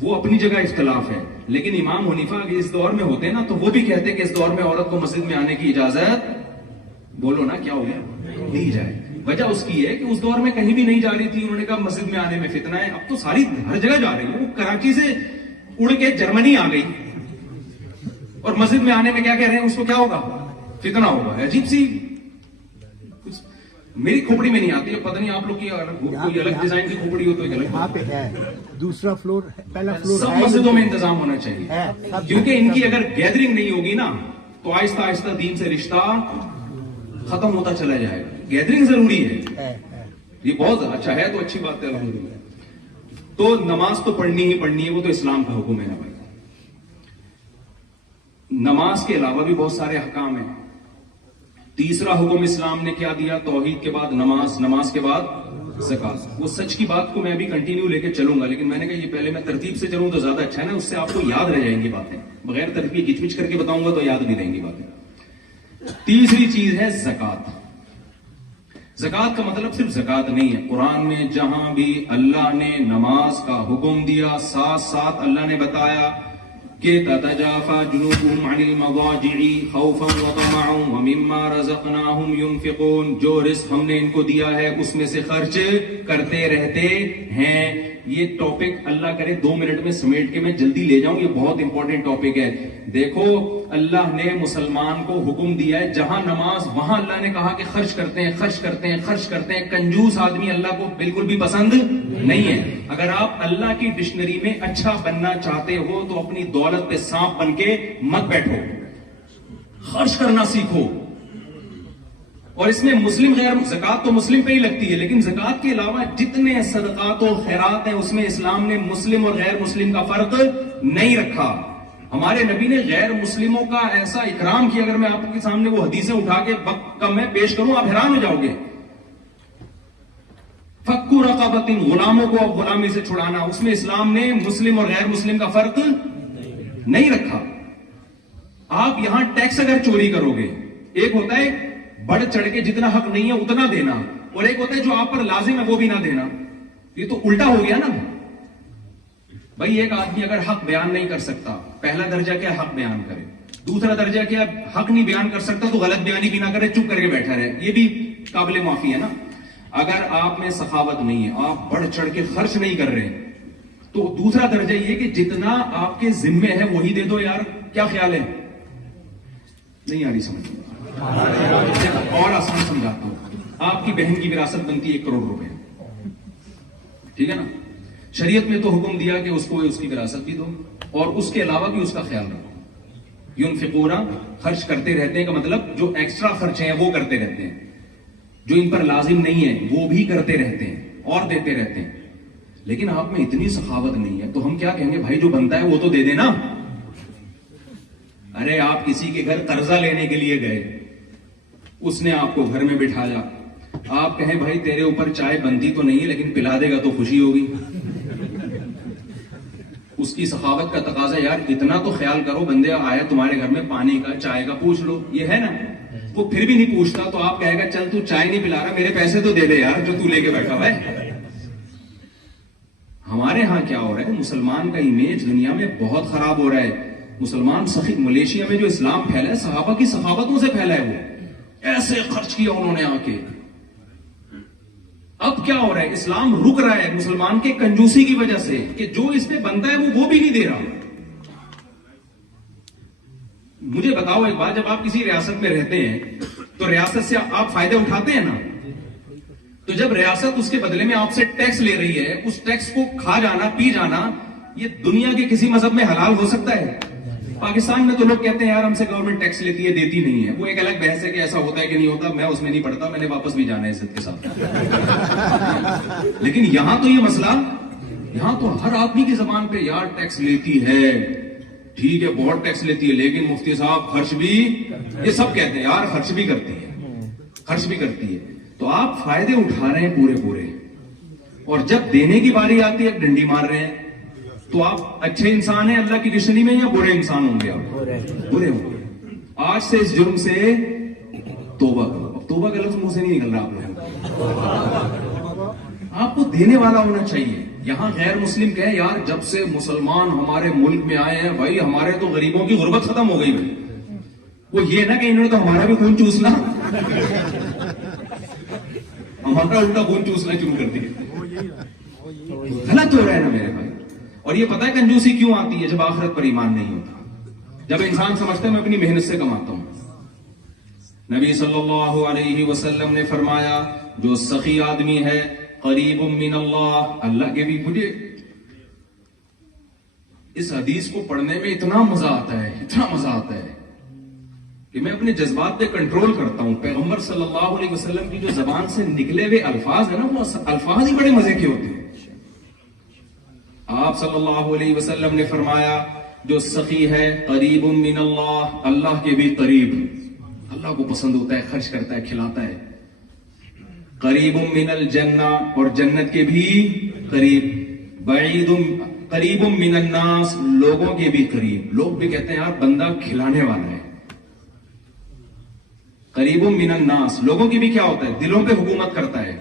وہ اپنی جگہ اختلاف ہے, لیکن امام حنیفہ اس دور میں ہوتے نا تو وہ بھی کہتے کہ اس دور میں عورت کو مسجد میں آنے کی اجازت, بولو نا کیا ہو گیا, دی جائے. وجہ اس کی ہے کہ اس دور میں کہیں بھی نہیں جا رہی تھی, انہوں نے کہا مسجد میں آنے میں فتنہ ہے. اب تو ساری ہر جگہ جا رہی ہے, وہ کراچی سے اڑ کے جرمنی آ گئی اور مسجد میں آنے میں کیا کہہ رہے ہیں, اس کو کیا ہوگا, فتنہ ہوگا. عجیب سی, میری کھوپڑی میں نہیں آتی ہے, پتہ نہیں آپ لوگ کی کوئی الگ ڈیزائن کی کھوپڑی ہو تو ایک الگ. وہاں پہ ہے دوسرا فلور, پہلا فلور. سب مسجدوں میں انتظام ہونا چاہیے, کیونکہ ان کی اگر گیدرنگ نہیں ہوگی نا تو آہستہ آہستہ دین سے رشتہ ختم ہوتا چلا جائے گا. گیدرنگ ضروری ہے, یہ بہت اچھا ہے, تو اچھی بات ہے الحمدللہ. تو نماز تو پڑھنی ہی پڑھنی ہے, وہ تو اسلام کا حکم ہے نا بھائی. نماز کے علاوہ بھی بہت سارے احکام ہیں. تیسرا حکم اسلام نے کیا دیا؟ توحید کے بعد نماز, نماز کے بعد زکات. وہ سچ کی بات کو میں ابھی کنٹینیو لے کے چلوں گا, لیکن میں نے کہا یہ پہلے میں ترتیب سے چلوں تو زیادہ اچھا ہے نا, اس سے آپ کو یاد رہ جائیں گی باتیں. بغیر ترتیب کچ پچ کر کے بتاؤں گا تو یاد نہیں رہیں گی باتیں. تیسری چیز ہے زکات. زکات کا مطلب صرف زکات نہیں ہے. قرآن میں جہاں بھی اللہ نے نماز کا حکم دیا, ساتھ ساتھ اللہ نے بتایا کہ تتجافى جنوبهم عن المضاجع خوفا وطمعا ومما رزقناهم ينفقون. جو رزق ہم نے ان کو دیا ہے اس میں سے خرچ کرتے رہتے ہیں. یہ ٹاپک اللہ کرے 2 منٹ میں سمیٹ کے میں جلدی لے جاؤں, یہ بہت امپورٹنٹ ٹاپک ہے. دیکھو اللہ نے مسلمان کو حکم دیا ہے جہاں نماز وہاں اللہ نے کہا کہ خرچ کرتے ہیں, خرچ کرتے ہیں, خرچ کرتے ہیں. کنجوس آدمی اللہ کو بالکل بھی پسند نہیں ہے. اگر آپ اللہ کی ڈکشنری میں اچھا بننا چاہتے ہو تو اپنی دولت پہ سانپ بن کے مت بیٹھو, خرچ کرنا سیکھو. اور اس میں مسلم غیر زکات تو مسلم پہ ہی لگتی ہے, لیکن زکات کے علاوہ جتنے صدقات و خیرات ہیں اس میں اسلام نے مسلم اور غیر مسلم کا فرق نہیں رکھا. ہمارے نبی نے غیر مسلموں کا ایسا اکرام کیا, اگر میں آپ کے سامنے وہ حدیثیں اٹھا کے وقت کم میں پیش کروں آپ حیران ہو جاؤ گے. فکو رقبۃ, غلاموں کو غلامی سے چھڑانا, اس میں اسلام نے مسلم اور غیر مسلم کا فرق نہیں رکھا. آپ یہاں ٹیکس اگر چوری کرو گے, ایک ہوتا ہے بڑھ چڑھ کے جتنا حق نہیں ہے اتنا دینا, اور ایک ہوتا ہے جو آپ پر لازم ہے وہ بھی نہ دینا. یہ تو الٹا ہو گیا نا بھائی. ایک آدمی اگر حق بیان نہیں کر سکتا, پہلا درجہ کیا حق بیان کرے, دوسرا درجہ کیا حق نہیں بیان کر سکتا تو غلط بیانی بھی نہ کرے, چپ کر کے بیٹھا رہے, یہ بھی قابل معافی ہے نا. اگر آپ میں سخاوت نہیں ہے, آپ بڑھ چڑھ کے خرچ نہیں کر رہے, تو دوسرا درجہ یہ کہ جتنا آپ کے ذمے ہے وہی دے دو. یار کیا خیال ہے, نہیں آ رہی سمجھ, اور آسان سمجھاتا ہوں. آپ کی بہن کی وراثت بنتی ہے 1 کروڑ روپے, ٹھیک ہے نا. شریعت میں تو حکم دیا کہ اس کو اس کی وراثت بھی دو اور اس کے علاوہ بھی اس کا خیال رکھو. ينفقون, خرچ کرتے رہتے ہیں کا مطلب جو ایکسٹرا خرچے ہیں وہ کرتے رہتے ہیں, جو ان پر لازم نہیں ہے وہ بھی کرتے رہتے ہیں اور دیتے رہتے ہیں. لیکن آپ میں اتنی سخاوت نہیں ہے تو ہم کیا کہیں گے, بھائی جو بنتا ہے وہ تو دے دینا. ارے آپ کسی کے گھر قرضہ لینے کے لیے گئے, اس نے آپ کو گھر میں بٹھایا, آپ کہیں بھائی تیرے اوپر چائے بنتی تو نہیں ہے لیکن پلا دے گا تو خوشی ہوگی. اس کی سخاوت کا تقاضا یار اتنا تو خیال کرو, بندے آیا تمہارے گھر میں پانی کا چائے کا پوچھ لو, یہ ہے نا. وہ پھر بھی نہیں پوچھتا تو آپ کہے گا چل تو چائے نہیں پلا رہا, میرے پیسے تو دے دے یار جو تو لے کے بیٹھا ہوا ہے. ہمارے ہاں کیا ہو رہا ہے, مسلمان کا امیج دنیا میں بہت خراب ہو رہا ہے. مسلمان سخی, ملیشیا میں جو اسلام پھیلا ہے صحابہ کی سخاوتوں سے پھیلا ہے, وہ ایسے خرچ کیا انہوں نے آ کے. اب کیا ہو رہا ہے, اسلام رک رہا ہے مسلمان کے کنجوسی کی وجہ سے کہ جو اس پہ بنتا ہے وہ بھی نہیں دے رہا. مجھے بتاؤ ایک بات, جب آپ کسی ریاست میں رہتے ہیں تو ریاست سے آپ فائدے اٹھاتے ہیں نا, تو جب ریاست اس کے بدلے میں آپ سے ٹیکس لے رہی ہے, اس ٹیکس کو کھا جانا پی جانا یہ دنیا کے کسی مذہب میں حلال ہو سکتا ہے؟ پاکستان میں تو لوگ کہتے ہیں یار ہم سے گورنمنٹ ٹیکس لیتی ہے, دیتی نہیں ہے. وہ ایک الگ بحث ہے کہ ایسا ہوتا ہے کہ نہیں ہوتا, میں اس میں نہیں پڑتا, میں نے واپس بھی جانا ہے عزت کے ساتھ. لیکن یہاں تو یہ مسئلہ, یہاں تو ہر آدمی کی زبان پہ یار ٹیکس لیتی ہے, ٹھیک ہے بہت ٹیکس لیتی ہے, لیکن مفتی صاحب خرچ بھی, یہ سب کہتے ہیں یار خرچ بھی کرتی ہے, خرچ بھی کرتی ہے. تو آپ فائدے اٹھا رہے ہیں پورے پورے, اور جب دینے کی باری آتی ہے ڈنڈی مار رہے ہیں. تو آپ اچھے انسان ہیں اللہ کی ڈکشنری میں یا برے انسان ہوں گے؟ آپ برے ہوں گے. آج سے اس جرم سے توبہ کرو. اب توبہ کا لفظ منہ سے نہیں نکل رہا آپ لوگوں. آپ کو دینے والا ہونا چاہیے. یہاں غیر مسلم کہے یار جب سے مسلمان ہمارے ملک میں آئے ہیں بھائی ہمارے تو غریبوں کی غربت ختم ہو گئی بھائی. وہ یہ نا کہ انہوں نے تو ہمارا بھی خون چوسنا, ہمارا الٹا خون چوسنا شروع کر دیا. غلط ہو رہا ہے نا میرے بھائی. اور یہ پتہ ہے کنجوسی کیوں آتی ہے؟ جب آخرت پر ایمان نہیں ہوتا, جب انسان سمجھتا ہے میں اپنی محنت سے کماتا ہوں. نبی صلی اللہ علیہ وسلم نے فرمایا جو سخی آدمی ہے قریب من اللہ, اللہ کے بھی. مجھے اس حدیث کو پڑھنے میں اتنا مزہ آتا ہے, اتنا مزہ آتا ہے کہ میں اپنے جذبات پہ کنٹرول کرتا ہوں. پیغمبر صلی اللہ علیہ وسلم کی جو زبان سے نکلے ہوئے الفاظ ہیں نا, وہ الفاظ ہی بڑے مزے کے ہوتے ہیں. آپ صلی اللہ علیہ وسلم نے فرمایا جو سخی ہے قریب من اللہ, اللہ کے بھی قریب, اللہ کو پسند ہوتا ہے, خرچ کرتا ہے, کھلاتا ہے. قریب من الجنہ, اور جنت کے بھی قریب. بعید قریب من الناس, لوگوں کے بھی قریب. لوگ بھی کہتے ہیں یار بندہ کھلانے والا ہے. قریب من الناس, لوگوں کی بھی کیا ہوتا ہے, دلوں پہ حکومت کرتا ہے.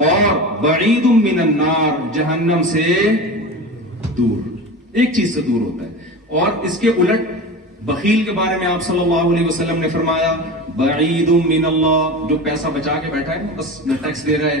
اور بعید من النار, جہنم سے دور, ایک چیز سے دور ہوتا ہے. اور اس کے الٹ بخیل کے بارے میں آپ صلی اللہ علیہ وسلم نے فرمایا بعید من اللہ, جو پیسہ بچا کے بیٹھا ہے بس ٹیکس دے رہا ہے,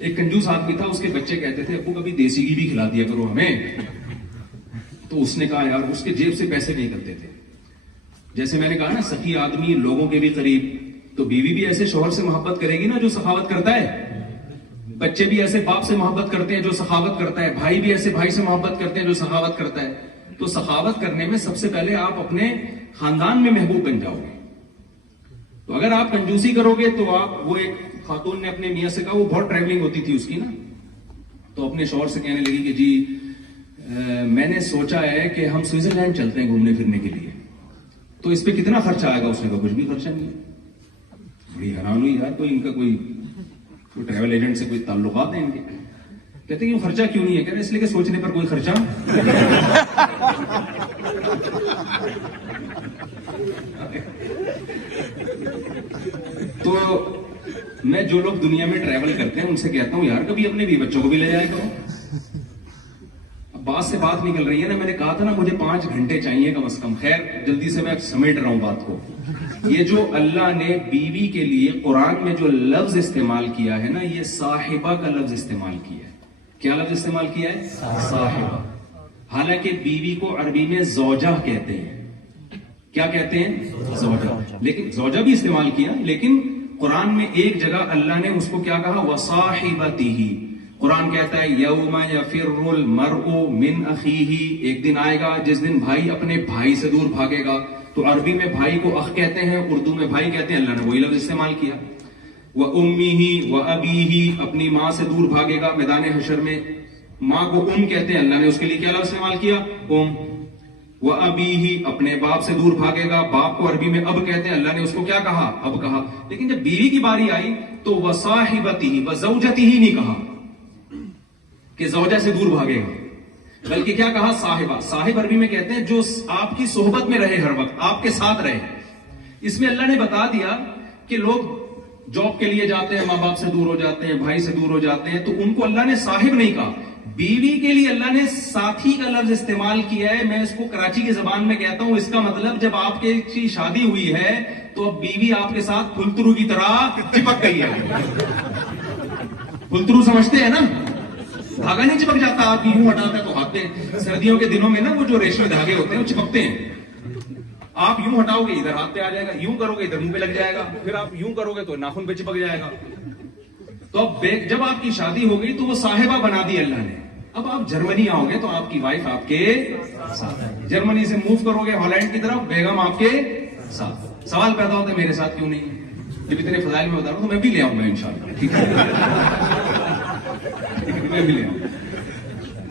ایک کنجوس آدمی تھا, اس کے بچے کہتے تھے ابو کبھی دیسی گھی بھی کھلا دیا کرو ہمیں. تو اس نے کہا یار اس کے جیب سے پیسے نہیں کرتے تھے. جیسے میں نے کہا نا سخی آدمی لوگوں کے بھی قریب, تو بیوی بھی ایسے شوہر سے محبت کرے گی نا جو سخاوت کرتا ہے, بچے بھی ایسے باپ سے محبت کرتے ہیں جو سخاوت کرتا ہے, بھائی بھی ایسے بھائی سے محبت کرتے ہیں جو سخاوت کرتا ہے. تو سخاوت کرنے میں سب سے پہلے آپ اپنے خاندان میں محبوب بن جاؤ گے. تو اگر آپ کنجوسی کرو گے تو آپ, وہ ایک خاتون نے اپنے میاں سے کہا, وہ بہت ٹریولنگ ہوتی تھی اس کی نا, تو اپنے شوہر سے کہنے لگی کہ جی میں نے سوچا ہے کہ ہم سوئٹزرلینڈ چلتے ہیں گھومنے پھرنے کے لیے, تو اس پہ کتنا خرچہ آئے گا؟ اس نے کہا کچھ بھی خرچہ نہیں ہے. بڑی حیران ہوئی یار, کوئی ان کا کوئی ٹریول ایجنٹ سے کوئی تعلقات ہیں ان کے. کہتے ہیں خرچہ کیوں نہیں ہے؟ کہتے ہیں اس لیے کہ سوچنے پر کوئی خرچہ. تو میں جو لوگ دنیا میں ٹریول کرتے ہیں ان سے کہتا ہوں یار کبھی اپنے بھی بچوں کو بھی لے جائے کرو. بات سے بات نکل رہی ہے نا, میں نے کہا تھا نا مجھے 5 گھنٹے چاہیے کم از کم. خیر جلدی سے میں سمیٹ رہا ہوں بات کو. یہ جو اللہ نے بیوی کے لیے قرآن میں جو لفظ استعمال کیا ہے نا, یہ صاحبہ کا لفظ استعمال کیا ہے. کیا لفظ استعمال کیا ہے؟ صاحبہ. حالانکہ بیوی کو عربی میں زوجہ کہتے ہیں. کیا کہتے ہیں؟ زوجہ. لیکن زوجہ بھی استعمال کیا, لیکن قرآن میں ایک جگہ اللہ نے اس کو کیا کہا؟ وصاحبتہ. قرآن کہتا ہے یوم یفر المرء من اخیہ, ایک دن آئے گا جس دن بھائی اپنے بھائی سے دور بھاگے گا. تو عربی میں بھائی کو اخ کہتے ہیں, اردو میں بھائی کہتے ہیں. اللہ نے وہی لفظ استعمال کیا. وَأُمِّهِ وَأَبِيهِ, اپنی ماں سے دور بھاگے گا میدان حشر میں. ماں کو کہتے ہیں, اللہ نے اس کے لیے کیا لفظ استعمال کیا؟ وَأَبِيهِ, اپنے باپ سے دور بھاگے گا. باپ کو عربی میں اب کہتے ہیں, اللہ نے اس کو کیا کہا؟ اب کہا. لیکن جب بیوی کی باری آئی تو وَصَاحِبَتِهِ وَزَوْجَتِهِ نہیں کہا کہ زوجہ سے دور بھاگے گا, بلکہ کیا کہا؟ صاحبہ. صاحب عربی میں کہتے ہیں جو آپ کی صحبت میں رہے, ہر وقت آپ کے ساتھ رہے. اس میں اللہ نے بتا دیا کہ لوگ جاب کے لیے جاتے ہیں, ماں باپ سے دور ہو جاتے ہیں, بھائی سے دور ہو جاتے ہیں, تو ان کو اللہ نے صاحب نہیں کہا. بیوی کے لیے اللہ نے ساتھی کا لفظ استعمال کیا ہے. میں اس کو کراچی کی زبان میں کہتا ہوں, اس کا مطلب جب آپ کی شادی ہوئی ہے تو اب بیوی آپ کے ساتھ پھلترو کی طرح چپک گئی ہے. پھلترو سمجھتے ہیں نا, دھاگا نہیں چپک جاتا, آپ یوں ہٹاتے تو ہاتھیں. سردیوں کے دنوں میں نا وہ جو ریشمی دھاگے ہوتے ہیں وہ چپکتے ہیں. آپ یوں ہٹاؤ گے ادھر ہاتھ پہ آ جائے گا, یوں کرو گے ادھر منہ پہ لگ جائے گا, پھر آپ یوں کرو گے تو ناخن پہ چپک جائے گا. تو اب جب آپ کی شادی ہو گئی تو وہ صاحبہ بنا دی اللہ نے. اب آپ جرمنی آؤ گے تو آپ کی وائف آپ کے ساتھ, جرمنی سے موو کرو گے ہالینڈ کی طرف, بیگم آپ کے ساتھ. سوال پیدا ہوتا ہے میرے ساتھ کیوں نہیں؟ جب اتنے فضائل میں بتا رہا ہوں تو میں بھی لے آؤں گا انشاءاللہ. ٹھیک ہے, میں بھی لے آؤں.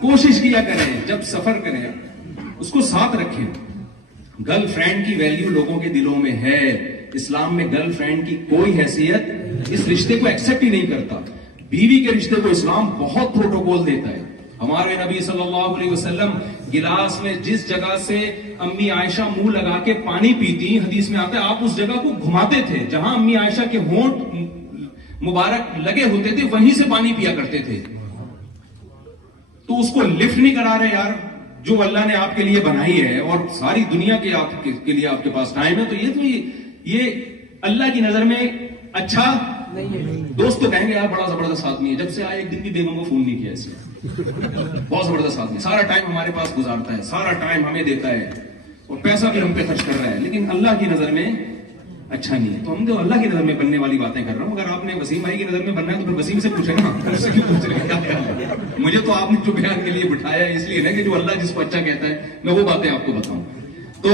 کوشش کیا کریں جب سفر کریں اس کو ساتھ رکھیں. گرل فرینڈ کی ویلیو لوگوں کے دلوں میں ہے. اسلام میں گرل فرینڈ کی کوئی حیثیت اس رشتے کو ایکسپٹ ہی نہیں کرتا. بیوی کے رشتے کو اسلام بہت پروٹوکول دیتا ہے. ہمارے نبی صلی اللہ علیہ وسلم گلاس میں جس جگہ سے امی عائشہ منہ لگا کے پانی پیتی, حدیث میں آتا ہے آپ اس جگہ کو گھماتے تھے جہاں امی عائشہ کے ہونٹ مبارک لگے ہوتے تھے, وہیں سے پانی پیا کرتے تھے. تو اس کو لفٹ نہیں کرا رہے یار, جو اللہ نے آپ کے لیے بنائی ہے اور ساری دنیا کے آپ کے لیے آپ کے پاس ٹائم ہے, تو یہ اللہ کی نظر میں اچھا نہیں ہے. دوست تو کہیں گے یار بڑا زبردست آدمی ہے, جب سے آئے ایک دن بھی بیگم کو فون نہیں کیا اس نے. بہت زبردست آدمی, سارا ٹائم ہمارے پاس گزارتا ہے, سارا ٹائم ہمیں دیتا ہے اور پیسہ بھی ہم پہ خرچ کر رہا ہے, لیکن اللہ کی نظر میں اچھا نہیں ہے. تو ہم تو اللہ کی نظر میں بننے والی باتیں کر رہا ہوں. اگر آپ نے وسیم بھائی کی نظر میں بننا ہے تو پھر وسیم سے پوچھے نا, مجھ سے کیوں پوچھ رہے ہیں کیا خیال ہے. مجھے تو آپ نے جو بیان کے لیے بٹھایا ہے اس لیے نا کہ جو اللہ جس کو اچھا کہتا ہے میں وہ باتیں آپ کو بتاؤں. تو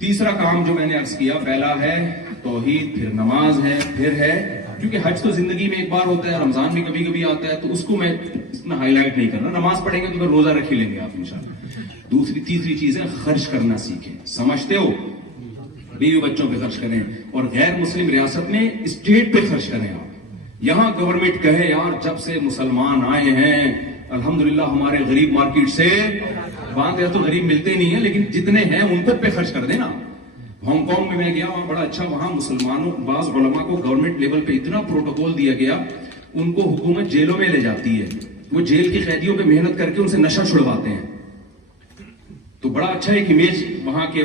تیسرا کام جو میں نے عرض کیا, پہلا ہے توحید, پھر نماز ہے, پھر ہے کیونکہ حج تو زندگی میں ایک بار ہوتا ہے, رمضان بھی کبھی کبھی آتا ہے, تو اس کو میں اتنا ہائی لائٹ نہیں کرنا. نماز پڑھیں گے تو پھر روزہ رکھ ہی لیں گے آپ انشاءاللہ. تیسری چیز ہے خرچ کرنا سیکھیں. سمجھتے ہو, بیوی بچوں پہ خرچ کریں, اور غیر مسلم ریاست میں اسٹیٹ پہ خرچ کریں. آپ یہاں گورنمنٹ کہے یار جب سے مسلمان آئے ہیں الحمدللہ ہمارے غریب مارکیٹ سے, وہاں تو غریب ملتے نہیں ہیں لیکن جتنے ہیں ان کو پہ خرچ کر دینا. ہانگ کانگ میں گیا, وہاں بڑا اچھا, وہاں مسلمانوں بعض علماء کو گورنمنٹ لیول پہ اتنا پروٹوکول دیا گیا, ان کو حکومت جیلوں میں لے جاتی ہے, وہ جیل کی قیدیوں پہ محنت کر کے ان سے نشہ چھڑواتے ہیں. تو بڑا اچھا ایک امیج وہاں کے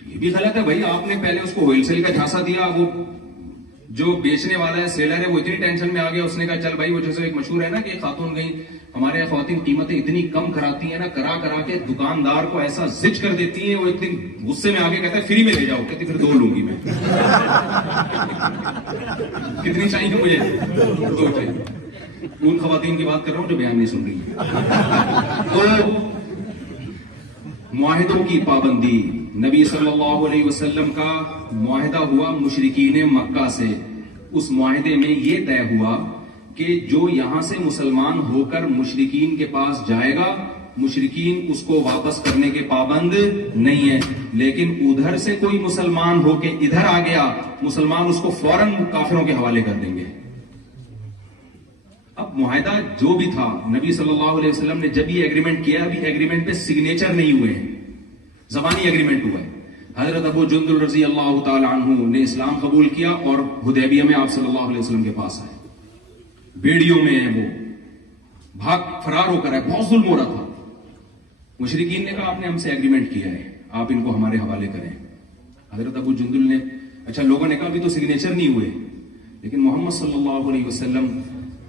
یہ بھی غلط ہے بھائی. آپ نے پہلے اس کو ہول سیل کا جھانسا دیا, وہ جو بیچنے والا ہے, سیلر ہے, وہ اتنی ٹینشن میں آ گیا, اس نے کہا چل بھائی, وہ جیسے ایک مشہور ہے نا کہ خاتون گئی, ہمارے یہاں خواتین قیمتیں اتنی کم کراتی ہیں نا, کرا کرا کے دکاندار کو ایسا زج کر دیتی ہیں, وہ ایک دن غصے میں آ کے کہتا ہے فری میں لے جاؤ, کہتی پھر 2 لوں گی میں. کتنی چاہیے مجھے؟ 2 چاہیے. ان خواتین کی بات کر رہا ہوں جو بیان نہیں سن رہی ہیں. تو معاہدوں کی پابندی, نبی صلی اللہ علیہ وسلم کا معاہدہ ہوا مشرکین مکہ سے. اس معاہدے میں یہ طے ہوا کہ جو یہاں سے مسلمان ہو کر مشرکین کے پاس جائے گا, مشرکین اس کو واپس کرنے کے پابند نہیں ہے, لیکن ادھر سے کوئی مسلمان ہو کے ادھر آ گیا, مسلمان اس کو فوراً کافروں کے حوالے کر دیں گے. اب معاہدہ جو بھی تھا, نبی صلی اللہ علیہ وسلم نے جب یہ ایگریمنٹ کیا, ابھی ایگریمنٹ پہ سگنیچر نہیں ہوئے ہیں, زبانی ایگریمنٹ ہوا ہے. حضرت ابو جندل رضی اللہ تعالی عنہ نے اسلام قبول کیا اور حدیبیہ میں آپ صلی اللہ علیہ وسلم کے پاس آئے. بیڑیوں میں ہے, وہ بھاگ فرار ہو کر ہے, بہت ظلم ہو رہا تھا. مشرکین نے کہا آپ نے ہم سے ایگریمنٹ کیا ہے, آپ ان کو ہمارے حوالے کریں. حضرت ابو جندل نے, اچھا لوگوں نے کہا ابھی تو سگنیچر نہیں ہوئے, لیکن محمد صلی اللہ علیہ وسلم,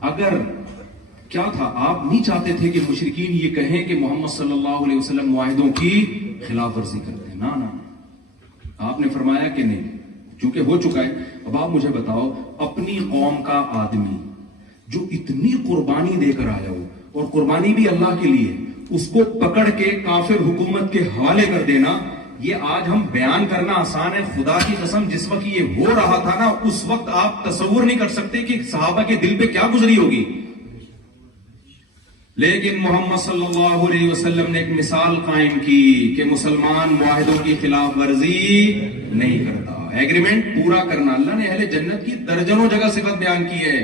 اگر کیا تھا, آپ نہیں چاہتے تھے کہ مشرکین یہ کہیں کہ محمد صلی اللہ علیہ وسلم معاہدوں کی خلاف ورزی کرتے ہیں. نا آپ نے فرمایا کہ نہیں, چونکہ ہو چکا ہے. اب آپ مجھے بتاؤ, اپنی قوم کا آدمی جو اتنی قربانی دے کر آیا ہو, اور قربانی بھی اللہ کے لیے, اس کو پکڑ کے کافر حکومت کے حوالے کر دینا, یہ آج ہم بیان کرنا آسان ہے. خدا کی قسم جس وقت یہ ہو رہا تھا نا, اس وقت آپ تصور نہیں کر سکتے کہ صحابہ کے دل پہ کیا گزری ہوگی. لیکن محمد صلی اللہ علیہ وسلم نے ایک مثال قائم کی کہ مسلمان معاہدوں کی خلاف ورزی نہیں کرتا. ایگریمنٹ پورا کرنا. اللہ نے اہل جنت کی درجنوں جگہ صفت بیان کی ہے,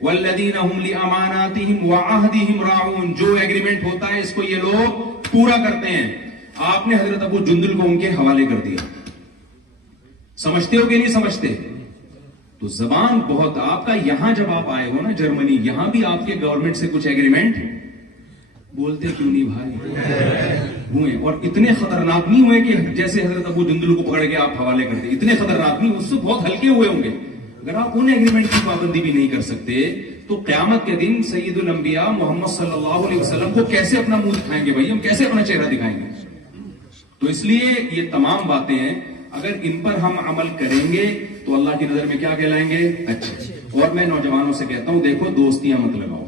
والذین هم لاماناتهم وعہدهم راعون. جو ایگریمنٹ ہوتا ہے اس کو یہ لوگ پورا کرتے ہیں. آپ نے حضرت ابو جندل کو ان کے حوالے کر دیا. سمجھتے ہو کہ نہیں سمجھتے؟ تو زبان بہت. آپ کا یہاں جب آپ آئے ہو نا جرمنی, یہاں بھی آپ کے گورنمنٹ سے کچھ ایگریمنٹ بولتے کیوں نہیں بھائی ہوئے, اور اتنے خطرناک نہیں ہوئے کہ جیسے حضرت ابو جندل کو پکڑ کے آپ حوالے کرتے. اتنے خطرناک نہیں, اس سے بہت ہلکے ہوئے ہوں گے. اگر آپ ان ایگریمنٹ کی پابندی بھی نہیں کر سکتے تو قیامت کے دن سید الانبیاء محمد صلی اللہ علیہ وسلم کو کیسے اپنا منہ دکھائیں گے بھائی, ہم کیسے اپنا چہرہ دکھائیں گے؟ تو اس لیے یہ تمام باتیں ہیں, اگر ان پر ہم عمل کریں گے تو اللہ کی نظر میں کیا کہلائیں گے؟ اچھے. اور میں نوجوانوں سے کہتا ہوں, دیکھو دوستیاں مت لگاؤ.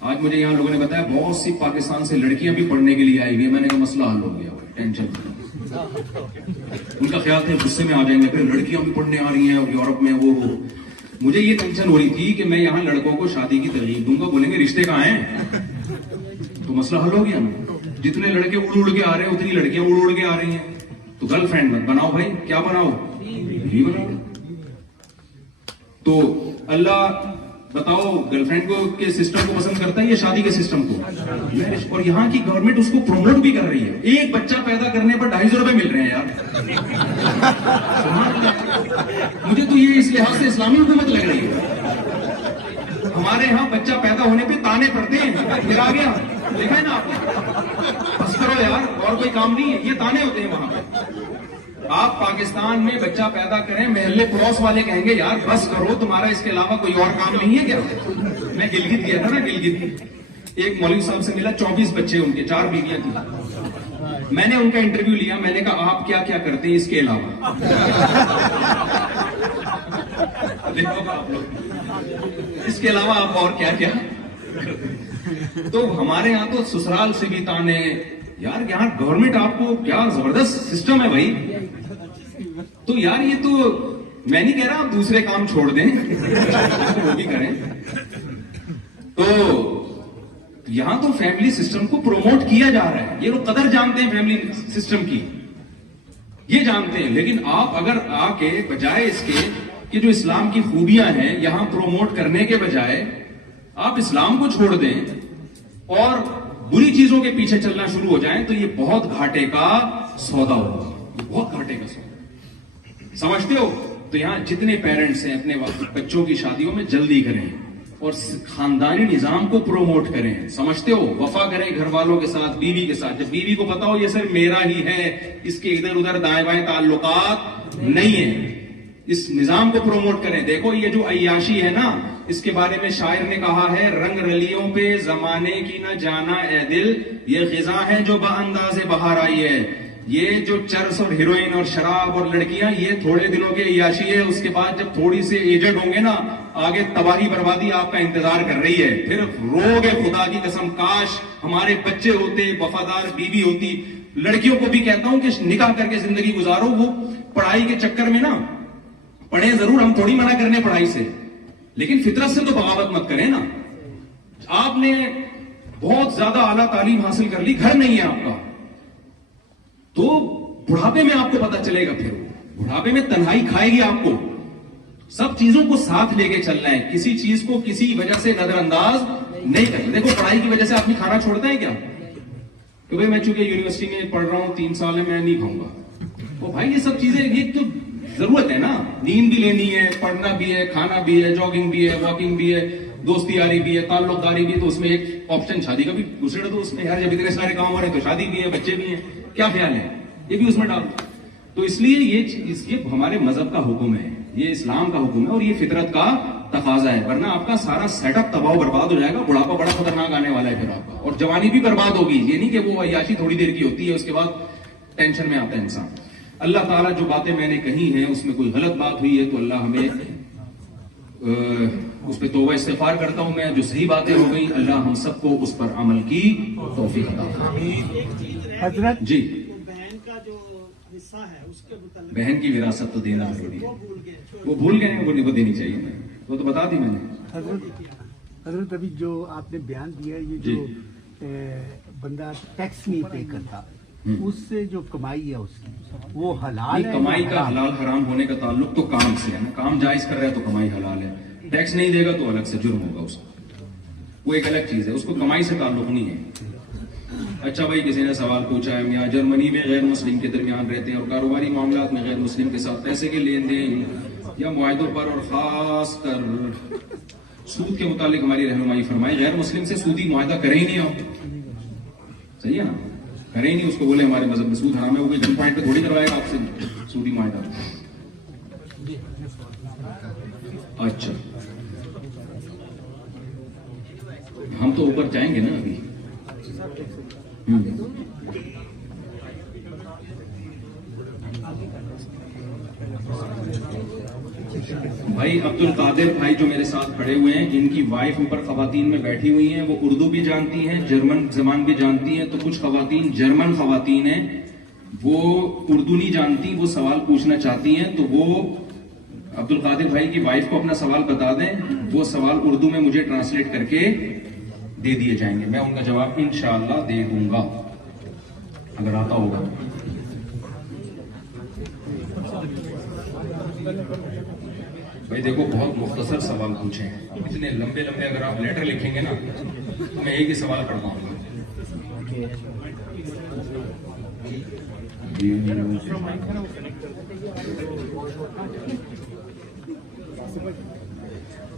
آج مجھے یہاں لوگوں نے بتایا بہت سی پاکستان سے لڑکیاں بھی پڑھنے کے لیے آئی ہوئی ہیں. میں نے کہا مسئلہ حل ہو گیا, ٹینشن. ان کا خیال تھا غصے میں آ جائیں گے, پھر لڑکیاں بھی پڑھنے آ رہی ہیں اور یورپ میں وہ. مجھے یہ ٹینشن ہو رہی تھی کہ میں یہاں لڑکوں کو شادی کی ترغیب دوں گا, بولیں گے رشتے کہاں ہیں, تو مسئلہ حل ہو گیا نا. جتنے لڑکے اڑ اڑ کے آ رہے ہیں اتنی لڑکیاں اڑ اڑ کے آ رہی ہیں. تو گرل فرینڈ مت بناؤ بھائی, کیا بناؤ؟ بیوی بناؤ. تو اللہ بتاؤ گرل فرینڈ کو کے سسٹم کو پسند کرتا ہے یا شادی کے سسٹم کو؟ اور یہاں کی گورنمنٹ اس کو پروموٹ بھی کر رہی ہے. ایک بچہ پیدا کرنے پر 250 روپے مل رہے ہیں یار. مجھے تو یہ اس لحاظ سے اسلامی حکومت لگ رہی ہے. ہمارے یہاں بچہ پیدا ہونے پہ تانے پڑتے ہیں, پھر آ گیا, دیکھا ہے نا آپ نے. بس کرو یار, اور کوئی کام نہیں ہے, یہ تانے ہوتے ہیں وہاں پہ. آپ پاکستان میں بچہ پیدا کریں, محلے پڑوس والے کہیں گے یار بس کرو, تمہارا اس کے علاوہ کوئی اور کام نہیں ہے کیا؟ میں گلگت گیا تھا نا, گلگت, ایک مولوی صاحب سے ملا, 24 بچے ان کے, 4 بیویاں تھیں. میں نے ان کا انٹرویو لیا, میں نے کہا آپ کیا کیا کرتے ہیں اس کے علاوہ؟ دیکھو آپ لوگ, اس کے علاوہ آپ اور کیا کیا؟ تو ہمارے یہاں تو سسرال سے بھی تانے یار. یہاں گورنمنٹ آپ کو کیا زبردست سسٹم ہے بھائی. تو یار یہ تو میں نہیں کہہ رہا آپ دوسرے کام چھوڑ دیں, وہ بھی کریں. تو یہاں تو فیملی سسٹم کو پروموٹ کیا جا رہا ہے. یہ لوگ قدر جانتے ہیں فیملی سسٹم کی, یہ جانتے ہیں. لیکن آپ اگر آ کے بجائے اس کے کہ جو اسلام کی خوبیاں ہیں یہاں پروموٹ کرنے کے بجائے آپ اسلام کو چھوڑ دیں اور بری چیزوں کے پیچھے چلنا شروع ہو جائیں, تو یہ بہت گھاٹے کا سودا ہوگا. یہ بہت گھاٹے کا سودا, سمجھتے ہو؟ تو یہاں جتنے پیرنٹس ہیں اپنے بچوں کی شادیوں میں جلدی کریں. اور خاندانی نظام کو پروموٹ کریں. سمجھتے ہو, وفا کریں گھر والوں کے ساتھ, بیوی کے ساتھ. جب بیوی کو پتا ہو یہ صرف میرا ہی ہے, اس کے ادھر ادھر دائیں بائیں تعلقات نہیں ہیں, اس نظام کو پروموٹ کریں. دیکھو یہ جو عیاشی ہے نا, اس کے بارے میں شاعر نے کہا ہے, رنگ رلیوں پہ زمانے کی نہ جانا اے دل, یہ غذا ہے جو بانداز بہار آئی ہے. یہ جو چرس اور ہیروئن اور شراب اور لڑکیاں, یہ تھوڑے دنوں کے عیاشی ہے. اس کے بعد جب تھوڑی سے ایجڈ ہوں گے نا, آگے تباہی بربادی آپ کا انتظار کر رہی ہے. پھر رو گے خدا کی قسم, کاش ہمارے بچے ہوتے, وفادار بیوی ہوتی. لڑکیوں کو بھی کہتا ہوں کہ نکاح کر کے زندگی گزارو. وہ پڑھائی کے چکر میں نا, پڑھیں ضرور, ہم تھوڑی منع کرنے پڑھائی سے, لیکن فطرت سے تو بغاوت مت کریں نا. آپ نے بہت زیادہ اعلیٰ تعلیم حاصل کر لی, گھر نہیں ہے آپ کا, تو بڑھاپے میں آپ کو پتا چلے گا. پھر بڑھاپے میں تنہائی کھائے گی آپ کو. سب چیزوں کو ساتھ لے کے چلنا ہے, کسی چیز کو کسی وجہ سے نظر انداز نہیں کرنا. دیکھو پڑھائی کی وجہ سے آدمی کھانا چھوڑتا ہے کیا, کہ بھائی میں چونکہ یونیورسٹی میں پڑھ رہا ہوں 3 سال ہے, میں نہیں کھاؤں گا. وہ بھائی یہ سب چیزیں, یہ تو ضرورت ہے نا. نیند بھی لینی ہے, پڑھنا بھی ہے, کھانا بھی ہے, جاگنگ بھی ہے, واکنگ بھی ہے, دوستی یاری بھی ہے, تعلق داری بھی ہے. تو اس میں ایک آپشن شادی کا بھی دوسرے, تو اس میں یار جب اتنے سارے کام ہو رہے ہیں تو شادی بھی ہے, بچے بھی ہیں, کیا خیال ہے, یہ بھی اس میں ڈال. تو اس لیے یہ ہمارے مذہب کا حکم ہے, یہ اسلام کا حکم ہے, اور یہ فطرت کا تقاضا ہے. ورنہ آپ کا سارا سیٹ اپ تباہ و برباد ہو جائے گا. بڑھاپا بڑا خطرناک آنے والا ہے پھر آپ کا, اور جوانی بھی برباد ہوگی. یہ نہیں کہ وہ عیاشی تھوڑی دیر کی ہوتی ہے, اس کے بعد ٹینشن میں آتا ہے انسان. اللہ تعالیٰ جو باتیں میں نے کہی ہیں اس میں کوئی غلط بات ہوئی ہے تو اللہ ہمیں اس پہ توبہ استغفار کرتا ہوں میں. جو صحیح باتیں ہو گئی, اللہ ہم سب کو اس پر عمل کی توفیق عطا فرمائے. حضرت جی, بہن کا جو حصہ ہے اس کے متعلق بہن کی وراثت تو دینا ضروری ہے. وہ بھول گئے ہیں, وہ نہیں کو دینی چاہیے, وہ تو بتا دی میں نے. حضرت ابھی جو آپ نے بیان دیا, یہ جو بندہ ٹیکس نہیں پے کرتا, اس سے جو کمائی ہے اس کی, وہ حلال ہے. کمائی کا حلال حرام ہونے کا تعلق تو کام سے ہے نا. کام جائز کر رہا ہے تو کمائی حلال ہے. ٹیکس نہیں دے گا تو الگ سے جرم ہوگا اس کا, وہ ایک الگ چیز ہے, اس کو کمائی سے تعلق نہیں ہے. اچھا بھائی, کسی نے سوال پوچھا ہے, یہاں جرمنی میں غیر مسلم کے درمیان رہتے ہیں اور کاروباری معاملات میں غیر مسلم کے ساتھ پیسے کے لین دین یا معاہدوں پر, اور خاص کر سود کے متعلق ہماری رہنمائی فرمائے. غیر مسلم سے سودی معاہدہ کرے ہی نہیں آپ, صحیح ہے نا, کرے ہی نہیں. اس کو بولے ہمارے مذہب میں سود حرام ہے, وہ کوئی گن پوائنٹ پہ تھوڑی کروائے گا آپ سے سودی معاہدہ. اچھا, ہم تو اوپر جائیں گے نا ابھی. بھائی عبد القادر بھائی جو میرے ساتھ کھڑے ہوئے ہیں, جن کی وائف اوپر خواتین میں بیٹھی ہوئی ہیں, وہ اردو بھی جانتی ہیں, جرمن زبان بھی جانتی ہیں. تو کچھ خواتین جرمن خواتین ہیں, وہ اردو نہیں جانتی, وہ سوال پوچھنا چاہتی ہیں. تو وہ عبد القادر بھائی کی وائف کو اپنا سوال بتا دیں, وہ سوال اردو میں مجھے ٹرانسلیٹ کر کے دے دیے جائیں گے. میں ان کا جواب انشاءاللہ دے دوں گا اگر آتا ہوگا. بھائی دیکھو, بہت مختصر سوال پوچھے ہیں, اتنے لمبے لمبے اگر آپ لیٹر لکھیں گے نا تو میں ایک ہی سوال کر پاؤں گا.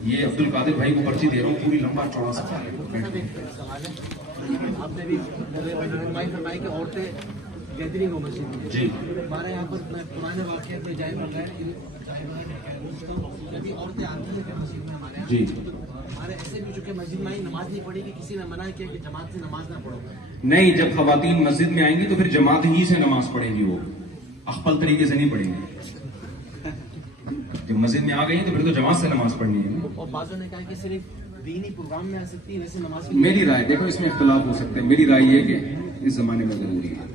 یہ عبد القادر بھائی کو پرچی دے رہا ہوں, پوری لمبا چوڑا سا. آپ نے بھی فرمائی کہ عورتیں گیدرنگ ہو مسجد میں. جی, ہمارے یہاں پر پرانے واقعات میں جائے بن رہے ہیں, جبھی عورتیں آتی ہیں مسجد میں ہمارے یہاں, جی, ہمارے ایسے بھی جو کہ مسجد میں ہی نماز نہیں پڑھی, کہ کسی نے منع کیا کہ جماعت سے نماز نہ پڑھو. نہیں, جب خواتین مسجد میں آئیں گی تو پھر جماعت ہی سے نماز پڑھیں گی, وہ اخپل طریقے سے نہیں پڑھیں گی. جب مسجد میں آ گئی تو پھر تو جماعت سے نماز پڑھنی ہے. اور بعضوں نے کہا کہ صرف دینی پروگرام میں آ سکتی ہے, ویسے نماز. میری رائے دیکھو, اس میں اختلاف ہو سکتے ہیں. میری رائے یہ کہ اس زمانے میں ضروری ہے.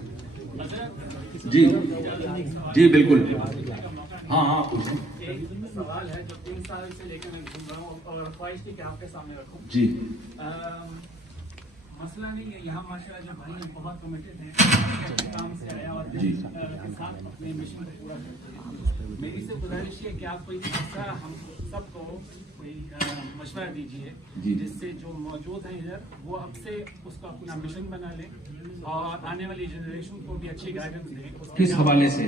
جی جی بالکل, ہاں سوال ہے جو 3 سال سے لے کے میں گھوم رہا ہوں, اور خواہش تھی کہ آپ کے سامنے رکھوں. جی, مسئلہ نہیں ہے, یہاں ماشاءاللہ جو بھائی ہیں بہت کمیٹڈ ہیں, کام سے آیا اور کے ساتھ اپنے مشن کو پورا کرتے ہیں. میری سے گزارش ہے کہ آپ کوئی ایسا ہم سب کو کوئی مشورہ دیجیے جس سے جو موجود ہیں ادھر وہ اب سے اس کو اپنا مشن بنا لیں اور آنے والی جنریشن کو بھی اچھی گائیڈنس دیں. کس حوالے سے؟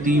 3